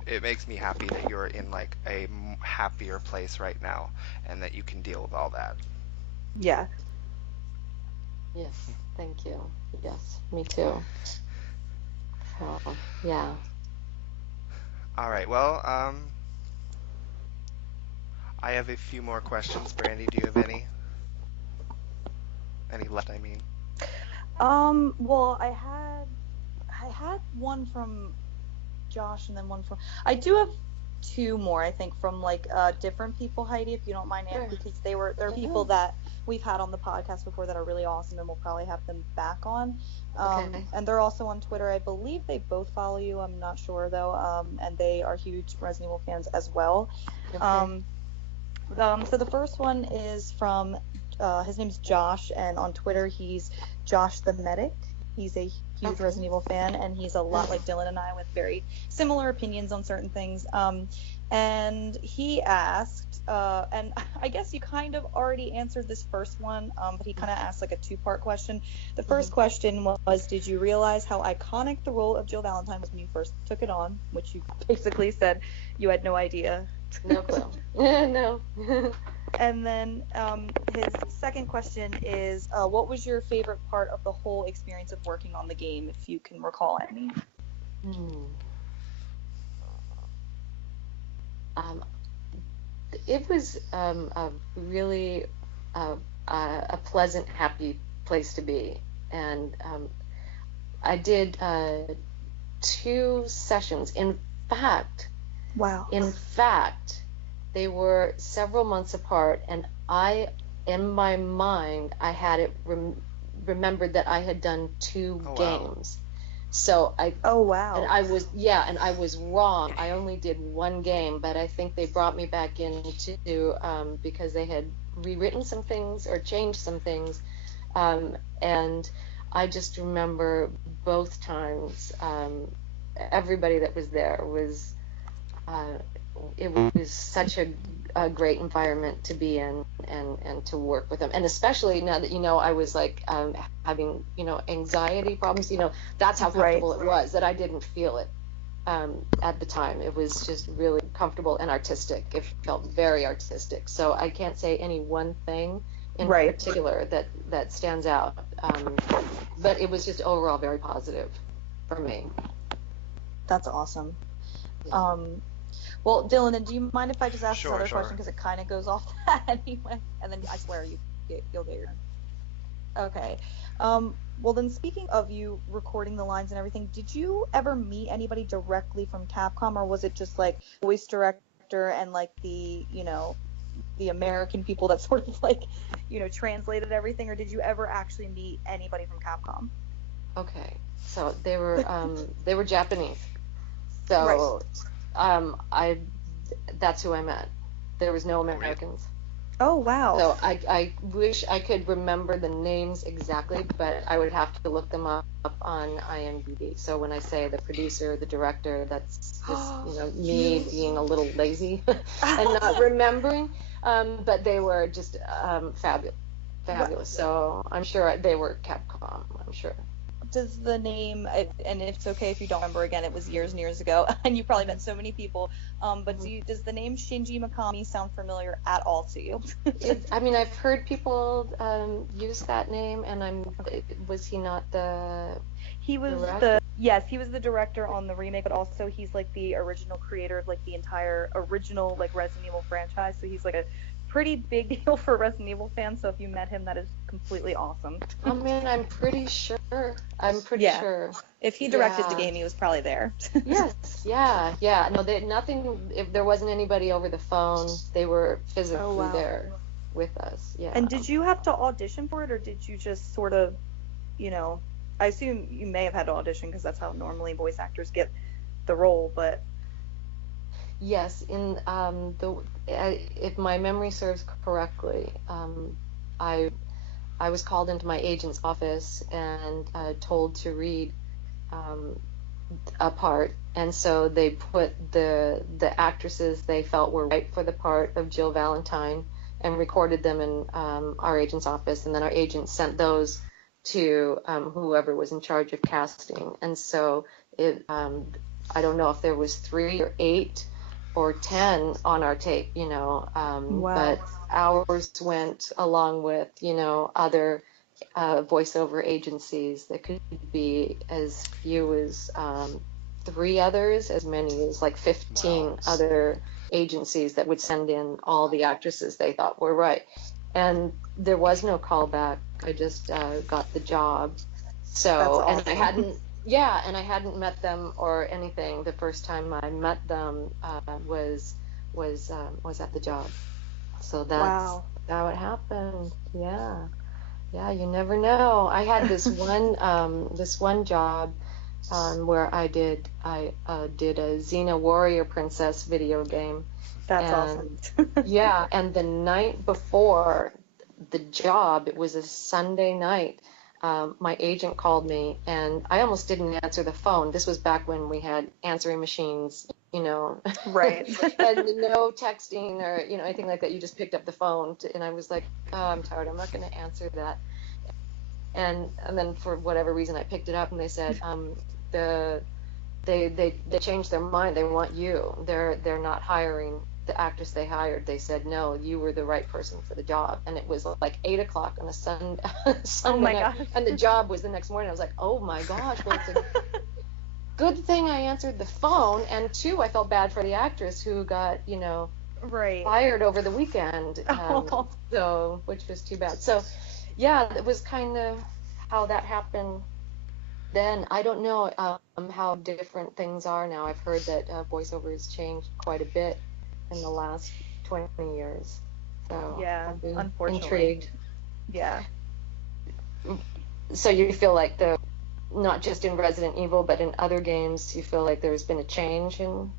it makes me happy that you're in like a happier place right now, and that you can deal with all that. Yeah. Yes, thank you. Yes, me too. So, yeah. All right. Well, I have a few more questions. Brandi, do you have any? Any left, I mean. Well, I had one from Josh, and then one from, I do have two more, I think, from like different people, Heidi, if you don't mind, Sure. because they're people that we've had on the podcast before that are really awesome, and we'll probably have them back on. Okay. And they're also on Twitter. I believe they both follow you. I'm not sure though. And they are huge Resident Evil fans as well. Okay. So the first one is from his name's Josh, and on Twitter he's Josh the Medic. He's a huge Resident Evil fan, and he's a lot like Dylan and I, with very similar opinions on certain things. And he asked, and I guess you kind of already answered this first one, but he kind of asked like a two-part question. The first question was, did you realize how iconic the role of Jill Valentine was when you first took it on? Which you basically said you had no idea. No clue. No. And then his second question is, what was your favorite part of the whole experience of working on the game, if you can recall any? It was a really a pleasant, happy place to be. And I did 2 sessions. In fact, they were several months apart, and in my mind, I had it remembered that I had done 2 games. So and I was wrong. I only did 1 game, but I think they brought me back in because they had rewritten some things or changed some things, and I just remember both times. Everybody that was there was. It was such a great environment to be in, and to work with them, and especially now that I was like having anxiety problems. That's how comfortable it was, that I didn't feel it at the time. It was just really comfortable and artistic. It felt very artistic. So I can't say any one thing in Right. particular that stands out. But it was just overall very positive for me. That's awesome. Yeah. Well, Dylan, and do you mind if I just ask this Sure, other sure. question because it kind of goes off that anyway, and then I swear you'll get your turn. Okay. Well, then speaking of you recording the lines and everything, did you ever meet anybody directly from Capcom, or was it just like voice director and like the American people that sort of like, translated everything, or did you ever actually meet anybody from Capcom? Okay. So they were Japanese. Right. So I that's who I met. There was no Great. Americans. Oh, wow. So I wish I could remember the names exactly, but I would have to look them up on IMDb. So when I say the producer, the director, that's just, me being a little lazy and not remembering. But they were just fabulous, fabulous. So I'm sure they were Capcom, I'm sure. Does the name, and if it's okay if you don't remember, again, it was years and years ago, and you probably met so many people, but does the name Shinji Mikami sound familiar at all to you? I mean, I've heard people use that name, and Okay. was he not the He was director? yes, he was the director on the remake, but also he's like the original creator of like the entire original like Resident Evil franchise. So he's like a pretty big deal for Resident Evil fans. So if you met him, that is completely awesome. I mean, I'm pretty sure. I'm pretty Yeah. sure. If he directed the Yeah. game, he was probably there. Yes. Yeah. Yeah. No, nothing. If there wasn't anybody over the phone, they were Oh, physically wow. there with us. Yeah. And did you have to audition for it, or did you just sort of, I assume you may have had to audition because that's how normally voice actors get the role, but Yes. In if my memory serves correctly, I I was called into my agent's office and told to read um, a part, and so they put the actresses they felt were right for the part of Jill Valentine and recorded them in our agent's office, and then our agent sent those to whoever was in charge of casting. And so I don't know if there was 3 or 8 or 10 on our tape, wow. but ours went along with, other voiceover agencies. That could be as few as 3 others, as many as like 15 Wow. other agencies that would send in all the actresses they thought were right. And there was no callback. I just got the job. That's So, and I awesome. hadn't, yeah, and I hadn't met them or anything. The first time I met them was at the job. So that's Wow. how it happened. Yeah. Yeah, you never know. I had this one job where I did a Xena Warrior Princess video game, That's awesome. and yeah, and the night before the job, it was a Sunday night. My agent called me, and I almost didn't answer the phone. This was back when we had answering machines, Right. and no texting or anything like that. You just picked up the phone, and I was like, oh, I'm tired. I'm not going to answer that. And then for whatever reason, I picked it up, and they said, the they changed their mind. They want you. They're not hiring the actress they hired. They said, no, you were the right person for the job. And it was like 8 o'clock on a Oh Sunday my night, gosh. and the job was the next morning. I was like, oh my gosh. Well, it's a good thing I answered the phone, and two, I felt bad for the actress who got Right. fired over the weekend. Oh, So which was too bad. So yeah, it was kind of how that happened then. I don't know how different things are now. I've heard that voiceover has changed quite a bit in the last 20 years. So yeah, I'll be unfortunately. intrigued. Yeah. So you feel like not just in Resident Evil, but in other games, you feel like there's been a change in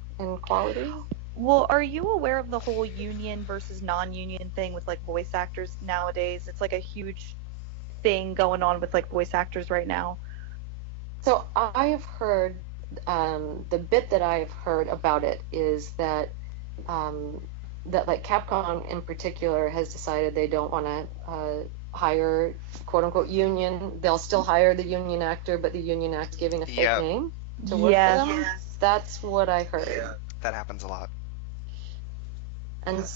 quality? Well, are you aware of the whole union versus non-union thing with like voice actors nowadays? It's like a huge thing going on with like voice actors right now. So I have heard, the bit that I've heard about it is um, that like Capcom in particular has decided they don't want to hire quote unquote union. They'll still hire the union actor, but the union actor giving a fake Yep. name to work for Yes. them. That's what I heard. Yeah. That happens a lot. And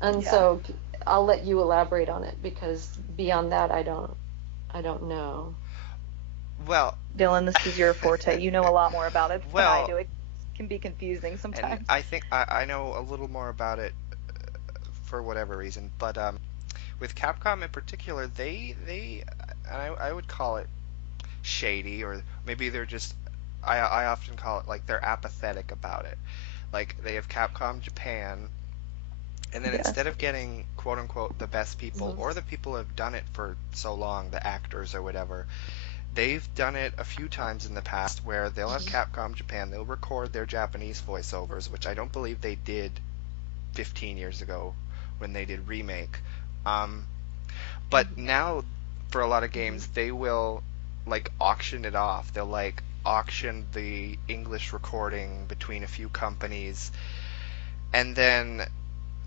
And Yeah. so I'll let you elaborate on it because beyond that, I don't know. Well, Dylan, this is your forte. You know a lot more about it than I well, do. It can be confusing and sometimes. I think I know a little more about it for whatever reason, but with Capcom in particular, they I would call it shady, or maybe they're just I often call it like they're apathetic about it. Like they have Capcom Japan, and then Yes. instead of getting quote unquote the best people Mhm. or the people who have done it for so long, the actors or whatever, they've done it a few times in the past where they'll have Capcom Japan, they'll record their Japanese voiceovers, which I don't believe they did 15 years ago when they did remake. Um, but Mhm. now for a lot of Mhm. games, they will like auction it off. They'll like auction the English recording between a few companies, and then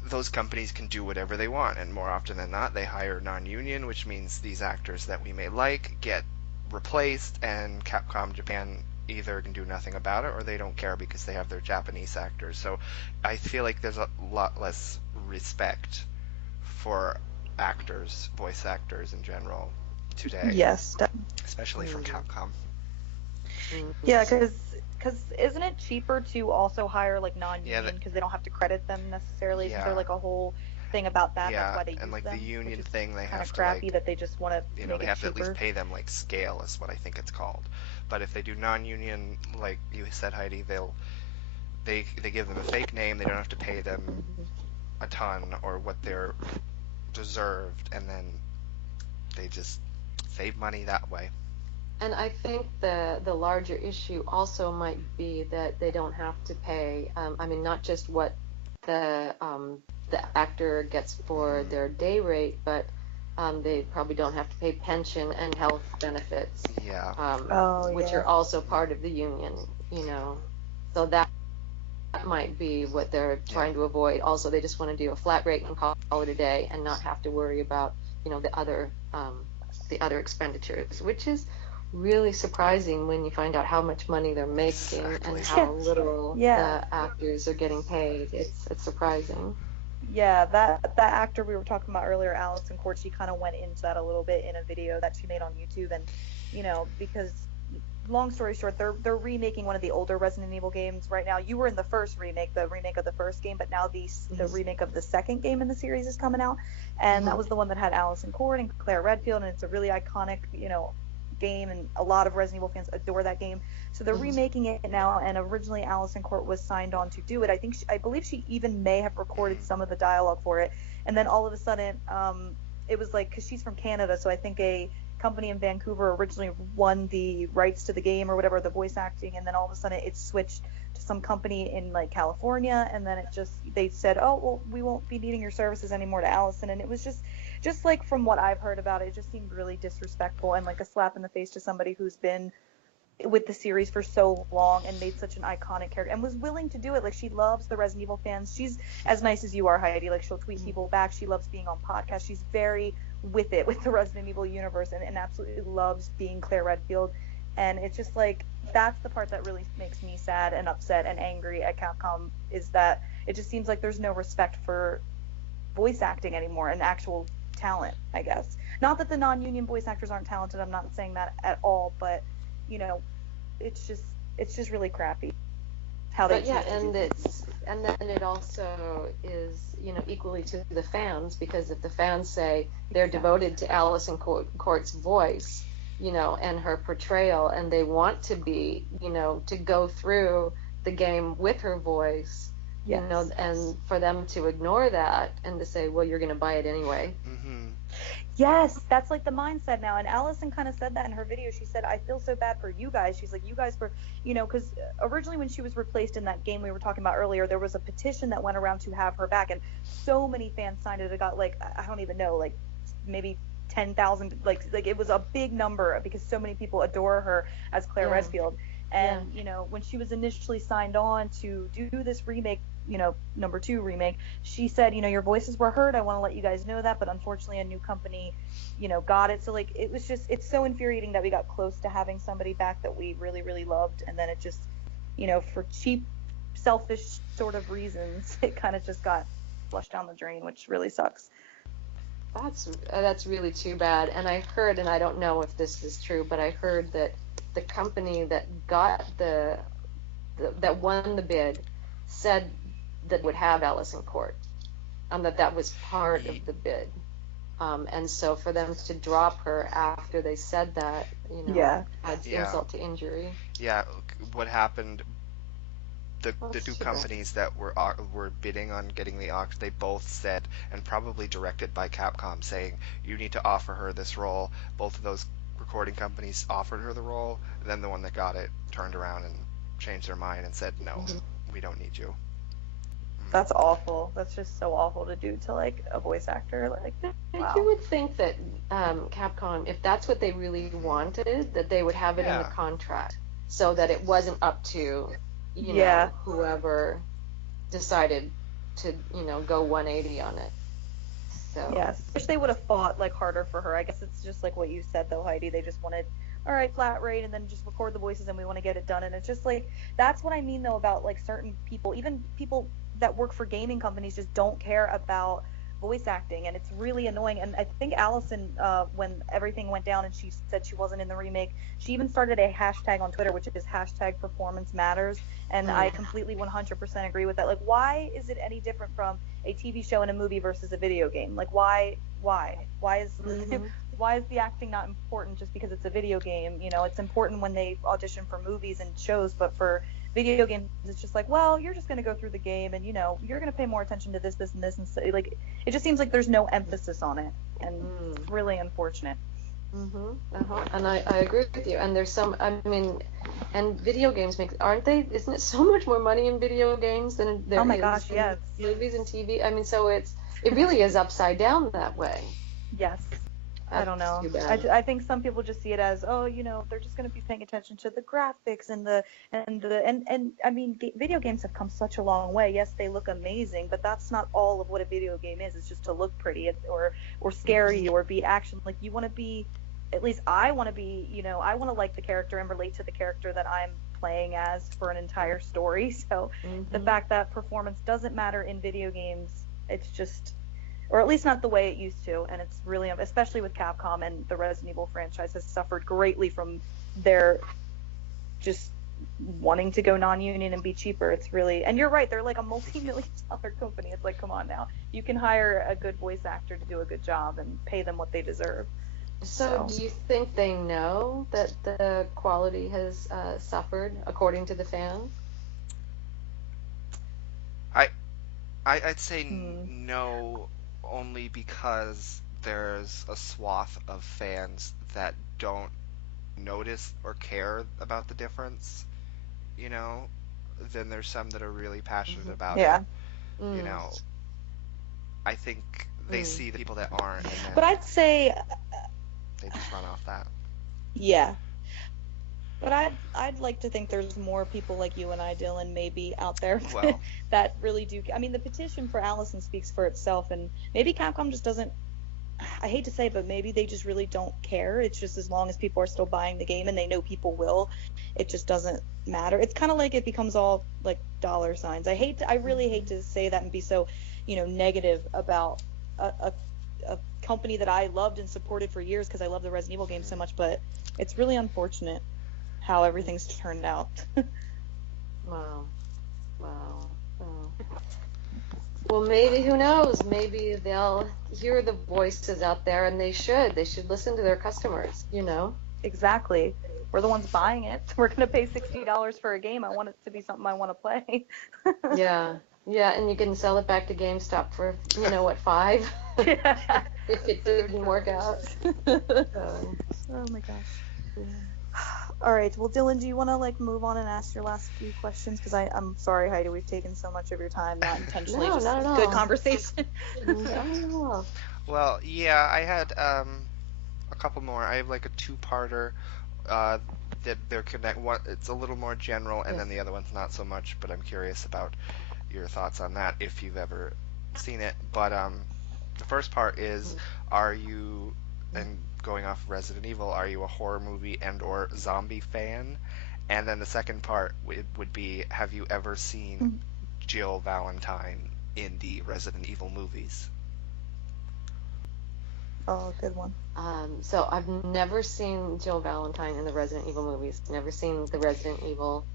those companies can do whatever they want. And more often than not, they hire non-union, which means these actors that we may like get replaced, and Capcom Japan either can do nothing about it or they don't care because they have their Japanese actors. So I feel like there's a lot less respect for actors, voice actors in general today, Yes. especially from Mhm. Capcom. Mhm. Yeah, because isn't it cheaper to also hire like Yeah, non-union because they don't have to credit them necessarily? Isn't there yeah, like a whole thing about that? That's yeah, why they and use like the them, which union is thing, they kind of have to crappy like, that they just want to make they it have to at least cheaper. pay them like scale is what I think it's called. But if they do non-union, like you said, Heidi, they give them a fake name. They don't have to pay them Mhm. a ton or what they're deserved, and then they just save money that way. And I think the larger issue also might be that they don't have to pay. I mean, not just what the actor gets for Hmm. their day rate, but they probably don't have to pay pension and health benefits, Yeah. Oh which yeah. are also Hmm. part of the union. You know, so that might be what they're Yeah. trying to avoid. Also, they just want to do a flat rate and call it a day and not have to worry about, the other expenditures, which is really surprising when you find out how much money they're making and Exactly. Yeah. how little Yeah. the actors are getting paid. It's surprising. Yeah, that actor we were talking about earlier, Allison Court, she kind of went into that a little bit in a video that she made on YouTube, and because long story short, they're remaking one of the older Resident Evil games right now. You were in the first remake, the remake of the first game, but now the Mm-hmm. remake of the second game in the series is coming out, and that Mm-hmm. was the one that had Allison Court and Claire Redfield, and it's a really iconic, game, and a lot of Resident Evil fans adore that game. So they're Mm-hmm. remaking it now, and originally Allison Court was signed on to do it. I believe she even may have recorded Hmm. some of the dialogue for it, and then all of a sudden, it was like because she's from Canada, so I think a company in Vancouver originally won the rights to the game or whatever, the voice acting, and then all of a sudden it switched to some company in like California, and then they said, oh well, we won't be needing your services anymore to Allison, and it was just like from what I've heard about it, it just seemed really disrespectful and like a slap in the face to somebody who's been with the series for so long and made such an iconic character and was willing to do it. Like she loves the Resident Evil fans. She's as nice as you are, Heidi. Like she'll tweet people back. She loves being on podcasts. She's very with it with the Resident Evil universe and absolutely loves being Claire Redfield. And it's just like that's the part that really makes me sad and upset and angry at Capcom is that it just seems like there's no respect for voice acting anymore and actual talent, I guess. Not that the non-union voice actors aren't talented. I'm not saying that at all, but you know, it's just really crappy how they But yeah, choose to do things. and then it also is, equally to the fans because if the fans say they're Exactly. devoted to Alison Court's voice, and her portrayal, and they want to be, to go through the game with her voice, Yes. and for them to ignore that and to say, well, you're going to buy it anyway. Hmm. Yes, that's like the mindset now. And Allison kind of said that in her video. She said, I feel so bad for you guys. She's like, you guys were, because originally when she was replaced in that game we were talking about earlier, there was a petition that went around to have her back. And so many fans signed it. It got like, I don't even know, like maybe 10,000, like it was a big number because so many people adore her as Claire Yeah, Redfield. yeah. And, when she was initially signed on to do this remake, number two remake, she said, your voices were heard. I want to let you guys know that, but unfortunately, a new company, got it. So like, it's so infuriating that we got close to having somebody back that we really, really loved, and then it just, for cheap, selfish sort of reasons, it kind of just got flushed down the drain, which really sucks. That's really too bad. And I heard, and I don't know if this is true, but I heard that the company that got that won the bid said that would have Alice in court, that was part of the bid. And so for them to drop her after they said that, adds insult to injury. Yeah, what happened? The two Too bad. companies that were bidding on getting the auction, they both said, and probably directed by Capcom, saying you need to offer her this role. Both of those recording companies offered her the role, and then the one that got it turned around and changed their mind and said, no, we don't need you. That's awful. That's just so awful to do to like a voice actor. Like, wow. You would think that Capcom, if that's what they really wanted, that they would have it in the contract so that it wasn't up to whoever decided to go 180 on it. So yes, wish they would have fought like harder for her. I guess it's just like what you said though, Heidi. They just wanted, all right, flat rate, and then just record the voices, and we want to get it done. And it's just like, that's what I mean though about like certain people, even people that work for gaming companies, just don't care about voice acting, and it's really annoying. And I think Allison, when everything went down and she said she wasn't in the remake, she even started a hashtag on Twitter, which is hashtag performance matters, and I completely 100% agree with that. Like, why is it any different from a TV show and a movie versus a video game? Like, why is why is the acting not important just because it's a video game? It's important when they audition for movies and shows, but for video games, it's just like, well, you're just going to go through the game, and you're going to pay more attention to this, and this, and so, like, it just seems like there's no emphasis on it, and it's really unfortunate. And I agree with you. And there's and video games isn't it so much more money in video games than there is in movies and TV? I mean, so it really is upside down that way. Yes. I don't know. I think some people just see it as, they're just going to be paying attention to the graphics and I mean, video games have come such a long way. Yes, they look amazing, but that's not all of what a video game is. It's just to look pretty or scary or be action. Like, you want to be, at least I want to be, I want to like the character and relate to the character that I'm playing as for an entire story. So the fact that performance doesn't matter in video games, it's just, or at least not the way it used to, and it's really, especially with Capcom, and the Resident Evil franchise has suffered greatly from their just wanting to go non-union and be cheaper. It's really, and you're right, they're like a multi-million-dollar company. It's like, come on now, you can hire a good voice actor to do a good job and pay them what they deserve. So do you think they know that the quality has suffered according to the fans? I'd say no, only because there's a swath of fans that don't notice or care about the difference, then there's some that are really passionate about it. I think they see the people that aren't, and then but I'd say they just run off that. Yeah. But I'd like to think there's more people like you and I, Dylan, maybe out there that really do. I mean, the petition for Allison speaks for itself, and maybe Capcom just doesn't, I hate to say it, but maybe they just really don't care. It's just, as long as people are still buying the game and they know people will, it just doesn't matter. It's kind of like it becomes all like dollar signs. I really hate to say that and be so, negative about a company that I loved and supported for years because I love the Resident Evil games so much, but it's really unfortunate how everything's turned out. Wow. Well, maybe, who knows? Maybe they'll hear the voices out there, and they should listen to their customers, Exactly. We're the ones buying it. We're going to pay $60 for a game. I want it to be something I want to play. Yeah, and you can sell it back to GameStop for, $5? Yeah. If it didn't work out. Oh my gosh. Yeah. All right. Well, Dylan, do you want to move on and ask your last few questions? Because I'm sorry, Heidi, we've taken so much of your time, not intentionally. No, just not at all. Good conversation. No. Well, yeah, I had a couple more. I have a two-parter that they're one, it's a little more general, and then the other one's not so much. But I'm curious about your thoughts on that if you've ever seen it. But the first part is, are you, and going off Resident Evil, are you a horror movie and or zombie fan? And then the second part would be, have you ever seen Jill Valentine in the Resident Evil movies? Oh, good one. So I've never seen Jill Valentine in the Resident Evil movies. Never seen the Resident Evil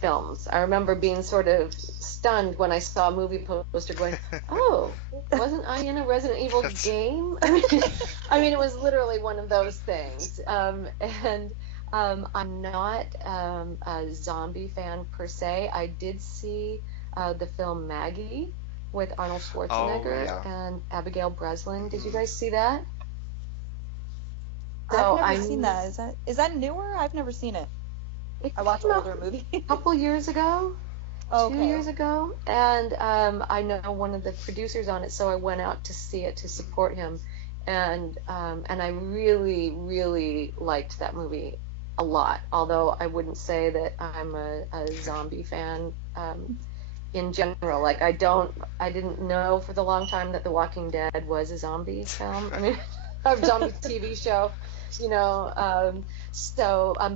films. I remember being sort of stunned when I saw a movie poster going, "Oh, wasn't I in a Resident Evil That's game?" I mean, it was literally one of those things. And I'm not a zombie fan per se. I did see the film Maggie with Arnold oh Schwarzenegger yeah. and Abigail Breslin. Did you Hmm. guys see that? I've So never seen I'm. that. Is that newer? I've never seen it. It I watch came out older movies. a couple years ago, two Okay. years ago, and I know one of the producers on it, so I went out to see it to support him, and I really, really liked that movie a lot. Although I wouldn't say that I'm a zombie fan in general. Like I didn't know for the long time that The Walking Dead was a zombie film. I mean, a zombie TV show, you know.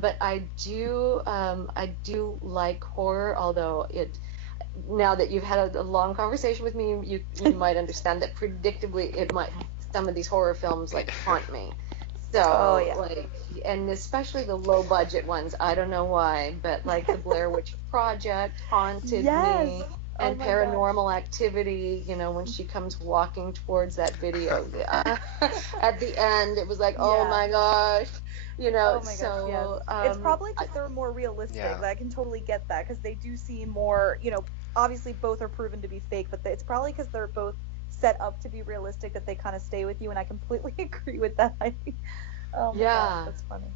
But I do like horror, although it now that you've had a long conversation with me, you might understand that predictably it might some of these horror films like haunt me. Oh So yeah. like, and especially the low budget ones, I don't know why, but like the Blair Witch Project haunted Yes. me, Oh and my gosh. Paranormal Activity, when she comes walking towards that video at the end, it was like, oh Yeah. my gosh, Oh my gosh, yes. so It's probably because they're more Yeah. realistic. I can totally get that because they do seem more, obviously both are proven to be fake, but it's probably because they're both set up to be realistic that they kind of stay with you, and I completely agree with that. Oh my gosh, yeah. that's funny.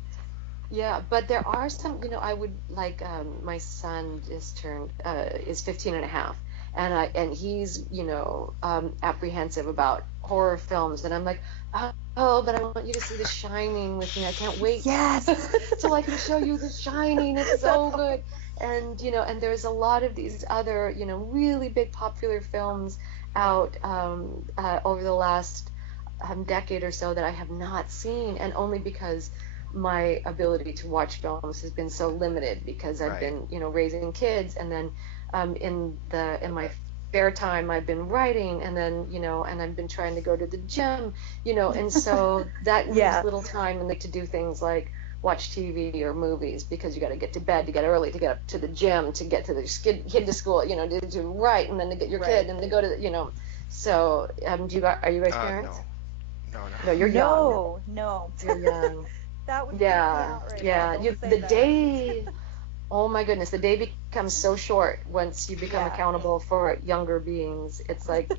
Yeah, but there are some, I would like my son is 15 and a half, and he's, apprehensive about horror films, and I'm like, oh, but I want you to see The Shining with me. I can't wait Yes. till I can show you The Shining. It's so good. And there's a lot of these other, really big popular films out over the last decade or so that I have not seen, and only because my ability to watch films has been so limited because I've Right. been, raising kids, and then in my spare time I've been writing, and then and I've been trying to go to the gym, and so that leaves Yeah. little time and to do things like watch TV or movies, because you got to get to bed to get early to get up to the gym to get to the kid to school, to write, and then to get your Right. kid and to go to so are you guys No. parents? No, no. No, you're young. No, no. You're young. That would freak me Yeah, out right now. yeah. Don't say The that. day, oh my goodness, the day becomes so short once you become Yeah. accountable for younger beings. It's like,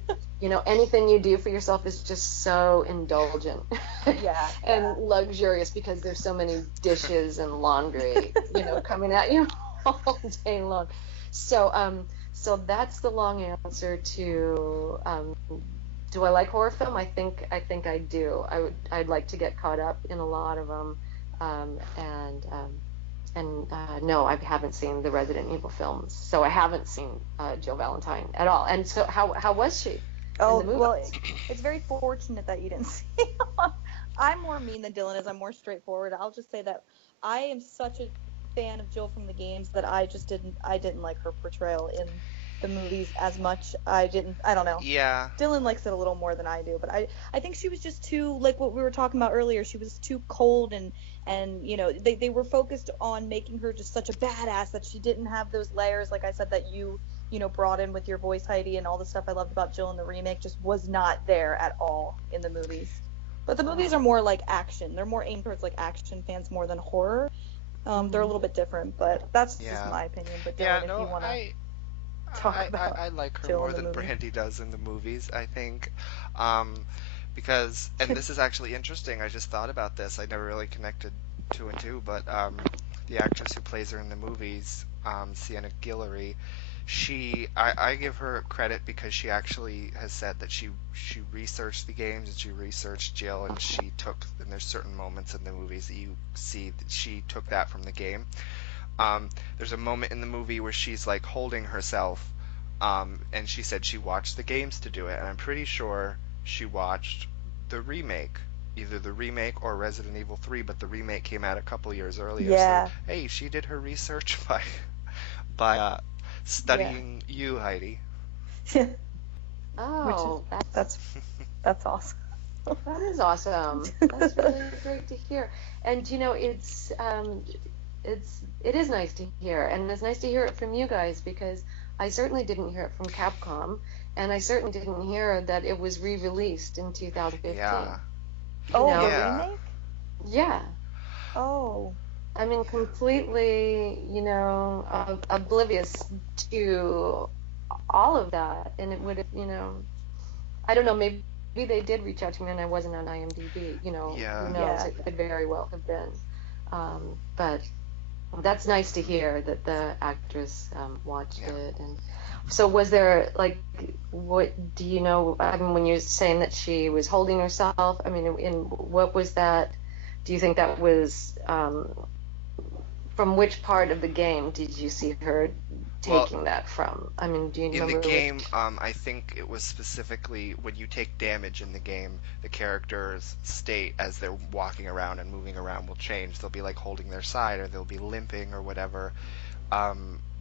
anything you do for yourself is just so indulgent Yeah. and luxurious because there's so many dishes and laundry, coming at you all day long. So that's the long answer to do I like horror film? I think I do. I'd like to get caught up in a lot of them, and no, I haven't seen the Resident Evil films, so I haven't seen Jill Valentine at all. And so how was she in Oh, the movie? well, it's very fortunate that you didn't see it. I'm more mean than Dylan is. I'm more straightforward. I'll just say that I am such a fan of Jill from the games that I didn't like her portrayal in the movies as much. I don't know. Yeah. Dylan likes it a little more than I do, but I think she was just too, like what we were talking about earlier, she was too cold, and they were focused on making her just such a badass that she didn't have those layers, like I said, that you brought in with your voice, Heidi, and all the stuff I loved about Jill in the remake just was not there at all in the movies. But the movies are more like action. They're more aimed towards like action fans more than horror. They're a little bit different, but that's just Yeah. my opinion. But Yeah, Dylan, if you no, want to I talk I, I, about I like her Jill more in the than movie. Brandy does in the movies, I think. Um, because, and this is actually interesting, I just thought about this. I never really connected two and two, but the actress who plays her in the movies, Sienna Guillory, I give her credit because she actually has said that she researched the games and she researched Jill, and and there's certain moments in the movies that you see that she took that from the game. There's a moment in the movie where she's like holding herself, and she said she watched the games to do it, and I'm pretty sure she watched the remake, either the remake or Resident Evil 3, but the remake came out a couple years earlier. So Yeah. hey, she did her research by Yeah. studying you, Heidi. which is Oh, that's awesome. that is awesome. That's really great to hear. And it is nice to hear, and it's nice to hear it from you guys because I certainly didn't hear it from Capcom, and I certainly didn't hear that it was re-released in 2015. Yeah. You Oh, the know? Yeah. remake? Yeah. Oh. I mean, completely, oblivious to all of that, and it would have, I don't know, maybe they did reach out to me and I wasn't on IMDb, who Yeah. knows? Yeah. It could very well have been. But that's nice to hear that the actress watched Yeah. it. And so was there, like, what do you know? I mean, when you're saying that she was holding herself, I mean, in what was that? Do you think that was from which part of the game did you see her Well, taking that from? I mean, do you in the remember which? game, I think it was specifically when you take damage in the game, the character's state as they're walking around and moving around will change. They'll be like holding their side, or they'll be limping, or whatever.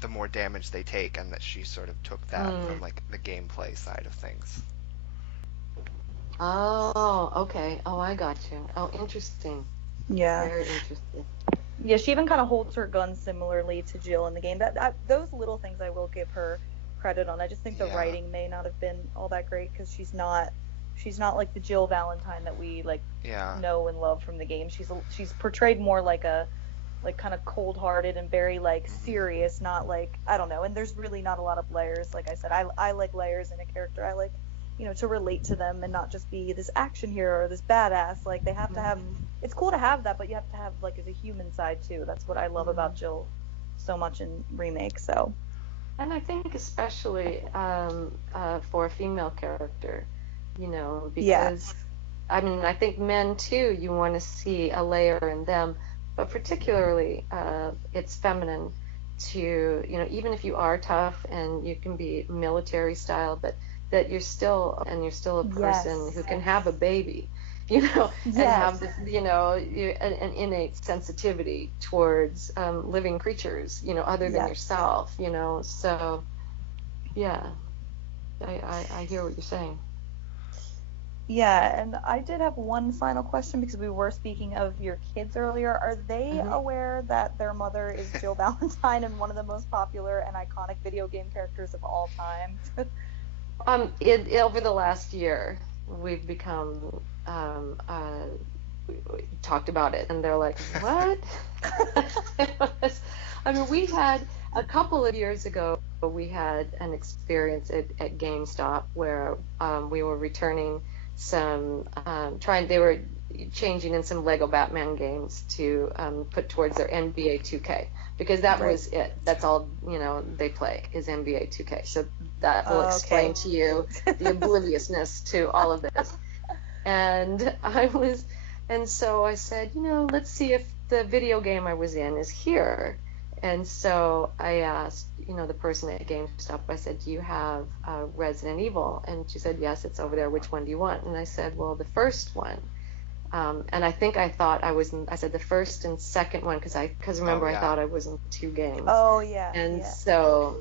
The more damage they take, and that she sort of took that from Mm. like the gameplay side of things. Oh, okay. Oh, I got you. Oh, interesting. Yeah. Very interesting. Yeah, she even kind of holds her gun similarly to Jill in the game. Those little things I will give her credit on. I just think the Yeah. writing may not have been all that great because she's not like the Jill Valentine that we like Yeah. know and love from the game. She's portrayed more like a like kind of cold-hearted and very like Hmm. serious, not like I don't know. And there's really not a lot of layers. Like I said, I like layers in a character. I like to relate to them and not just be this action hero or this badass. Like they have to have. Hmm. It's cool to have that, but you have to have like as a human side too. That's what I love about Hmm. Jill so much in remake. So And I think especially for a female character, yeah, because I mean, I think men too, you want to see a layer in them, but particularly it's feminine to, even if you are tough and you can be military style, but that you're still a person yes, who can have a baby, and have yes, this, an innate sensitivity towards living creatures, other than yes. yourself, so yeah, I hear what you're saying. Yeah, and I did have one final question because we were speaking of your kids earlier. Are they Hmm. aware that their mother is Jill Valentine and one of the most popular and iconic video game characters of all time? Over the last year, we've become we talked about it, and they're like, "What?" It was, I mean, we had a couple of years ago, we had an experience at GameStop where we were returning some they were changing in some Lego Batman games to put towards their NBA 2K because that Right. was it. That's all they play is NBA 2K. So that will explain Okay. to you the obliviousness to all of this. And so I said, let's see if the video game I was in is here. And so I asked, the person at GameStop, I said, do you have Resident Evil? And she said, yes, it's over there. Which one do you want? And I said, well, the first one. And I think I said the first and second one because Oh remember I yeah. thought I was in two games. Oh yeah, And yeah. so,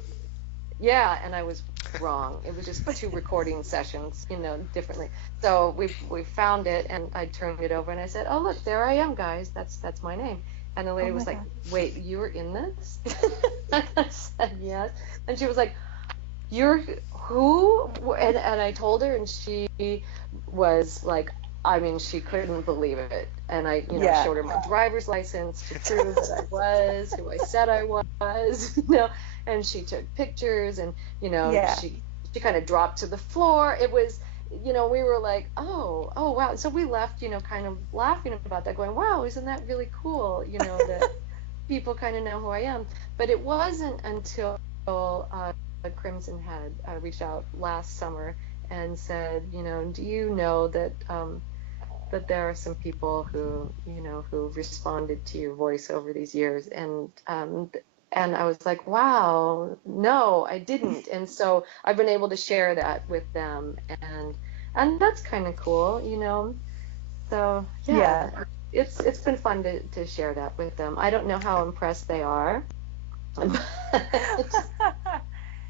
yeah, and I was wrong. It was just two recording sessions, differently. So we found it, and I turned it over, and I said, "Oh, look, there I am, guys. That's my name." And the Oh lady my was like, god. "Wait, you were in this?" And I said, "Yes." And she was like, "You're who?" And I told her, and she was like, I mean, she couldn't believe it. And I, Yeah. showed her my driver's license to prove that I was who I said I was, and she took pictures and, Yeah. she kind of dropped to the floor. It was, we were like, oh, wow. So we left, kind of laughing about that, going, wow, isn't that really cool, that people kind of know who I am. But it wasn't until Crimson had reached out last summer and said, do you know that that there are some people who, who responded to your voice over these years, and I was like, wow, no, I didn't. And so I've been able to share that with them, and that's kind of cool, So Yeah. yeah, it's been fun to share that with them. I don't know how impressed they are, but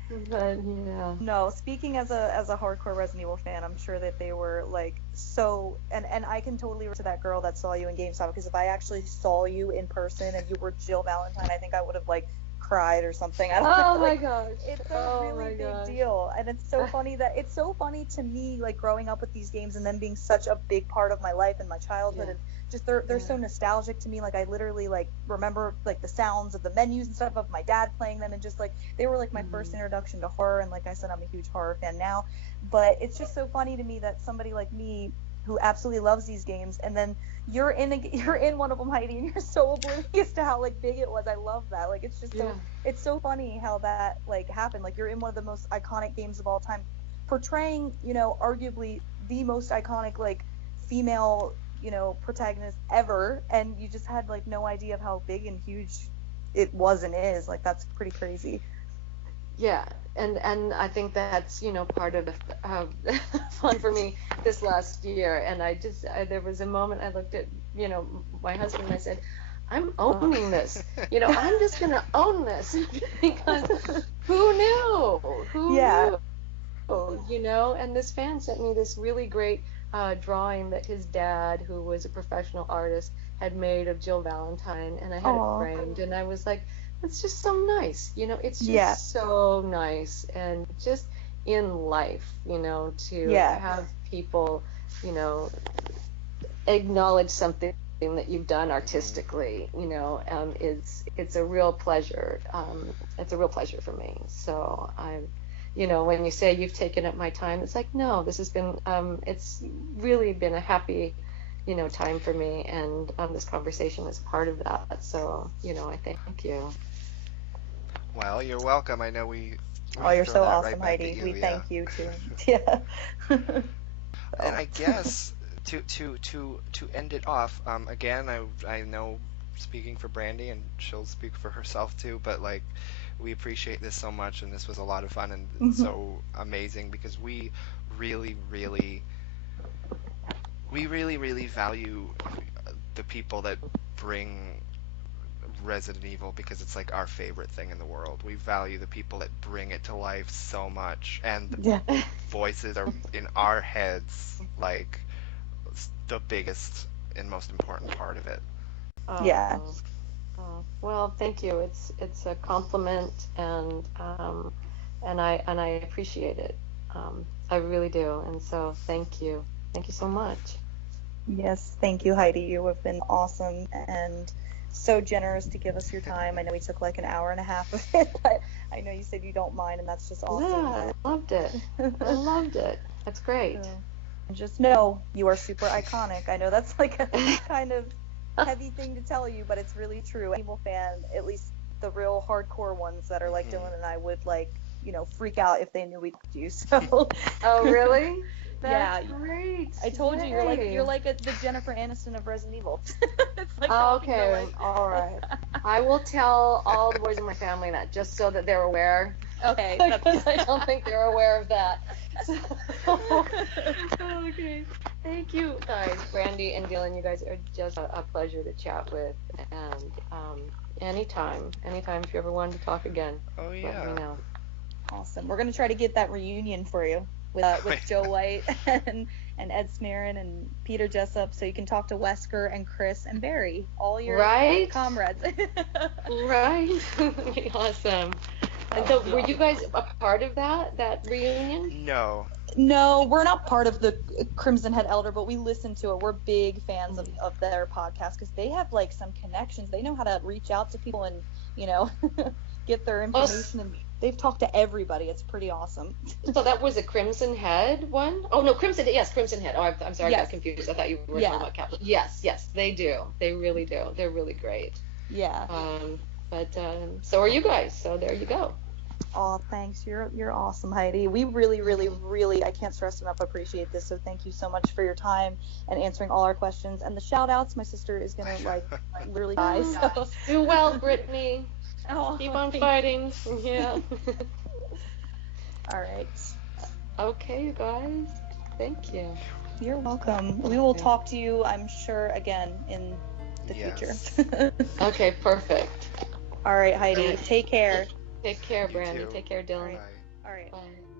But yeah. No, speaking as a hardcore Resident Evil fan, I'm sure that they were like so, and I can totally relate to that girl that saw you in GameStop, because if I actually saw you in person and you were Jill Valentine, I think I would have like cried or something. I don't know. Oh my Like, gosh. it's a Oh really my big gosh. deal, and it's so funny to me, like growing up with these games and them being such a big part of my life and my childhood, Yeah. and just they're so Yeah. nostalgic to me. Like I literally like remember like the sounds of the menus and stuff of my dad playing them, and just like they were like my first Mhm. introduction to horror. And like I said, I'm a huge horror fan now, but it's just so funny to me that somebody like me who absolutely loves these games, and then you're in one of them, Heidi, and you're so oblivious to how like big it was. I love that. Like it's just Yeah. so it's so funny how that like happened. Like you're in one of the most iconic games of all time, portraying, arguably the most iconic like female, protagonist ever, and you just had like no idea of how big and huge it was and is. Like that's pretty crazy. Yeah, and I think that's part of the fun for me this last year. And there was a moment I looked at my husband and I said, I'm owning this. I'm just gonna own this because who knew? Who Yeah. knew? And this fan sent me this really great drawing that his dad, who was a professional artist, had made of Jill Valentine, and I had it Aw. framed, and I was like, it's just so nice, it's Yeah. just so nice, and just in life, to Yeah. have people, acknowledge something that you've done artistically, it's a real pleasure. It's a real pleasure for me. So when you say you've taken up my time, it's like, no, this has been, it's really been a happy, time for me, and this conversation is part of that. So, I thank you. Well, you're welcome. I know we Oh, you're throw so that awesome, right back at Heidi. you, We yeah. thank you too. Yeah. And So. I guess to end it off, again, I know, speaking for Brandi, and she'll speak for herself too, but like we appreciate this so much, and this was a lot of fun and Mhm. so amazing, because really, really, really value the people that bring Resident Evil, because it's like our favorite thing in the world. We value the people that bring it to life so much, and the Yeah. voices are in our heads like the biggest and most important part of it. Yeah. Oh, well, thank you. It's a compliment, and I appreciate it. I really do. And so thank you so much. Yes. Thank you, Heidi. You have been awesome and so generous to give us your time. I know we took like an hour and a half of it, but I know you said you don't mind, and that's just awesome. Yeah, I loved it. I loved it. That's great. So, just know you are super iconic. I know that's like a kind of heavy thing to tell you, but it's really true. Any Evil fan, at least the real hardcore ones that are like Dylan and I, would like, freak out if they knew we loved you. So Oh, really? yeah, That's great. I told you Yay. you're like the Jennifer Aniston of Resident Evil. It's like Okay, all right. I will tell all the boys in my family that, just so that they're aware. Okay. Because I don't think they're aware of that. Okay. Thank you, guys. Brandi and Dylan, you guys are just a pleasure to chat with. And anytime if you ever wanted to talk again, Oh let yeah. me know. Awesome. We're gonna try to get that reunion for you with Joe White and Ed Smerin and Peter Jessup, so you can talk to Wesker and Chris and Barry, all your Right? comrades. Right? That'd be awesome. And so, were you guys a part of that reunion? No. No, we're not part of the Crimson Head Elder, but we listen to it. We're big fans of their podcast, because they have like some connections. They know how to reach out to people and get their information, and they've talked to everybody. It's pretty awesome. So that was a Crimson Head one? Oh no, Crimson Head. Oh, I'm sorry, I got confused. I thought you were talking about Capital. Yes, they do. They really do. They're really great. Yeah. But so are you guys. So there you go. Oh, thanks. You're awesome, Heidi. We really, really, really, I can't stress enough, appreciate this. So thank you so much for your time and answering all our questions. And the shout outs, my sister is gonna like literally die. So do well, Brittany. Oh, keep on fighting. Yeah. All right. Okay, you guys. Thank you. You're welcome. We will talk to you, I'm sure, again in the future. Okay, perfect. All right, Heidi. Take care. Take care, You Brandi. too. Take care, Dylan. Bye. All right. Bye.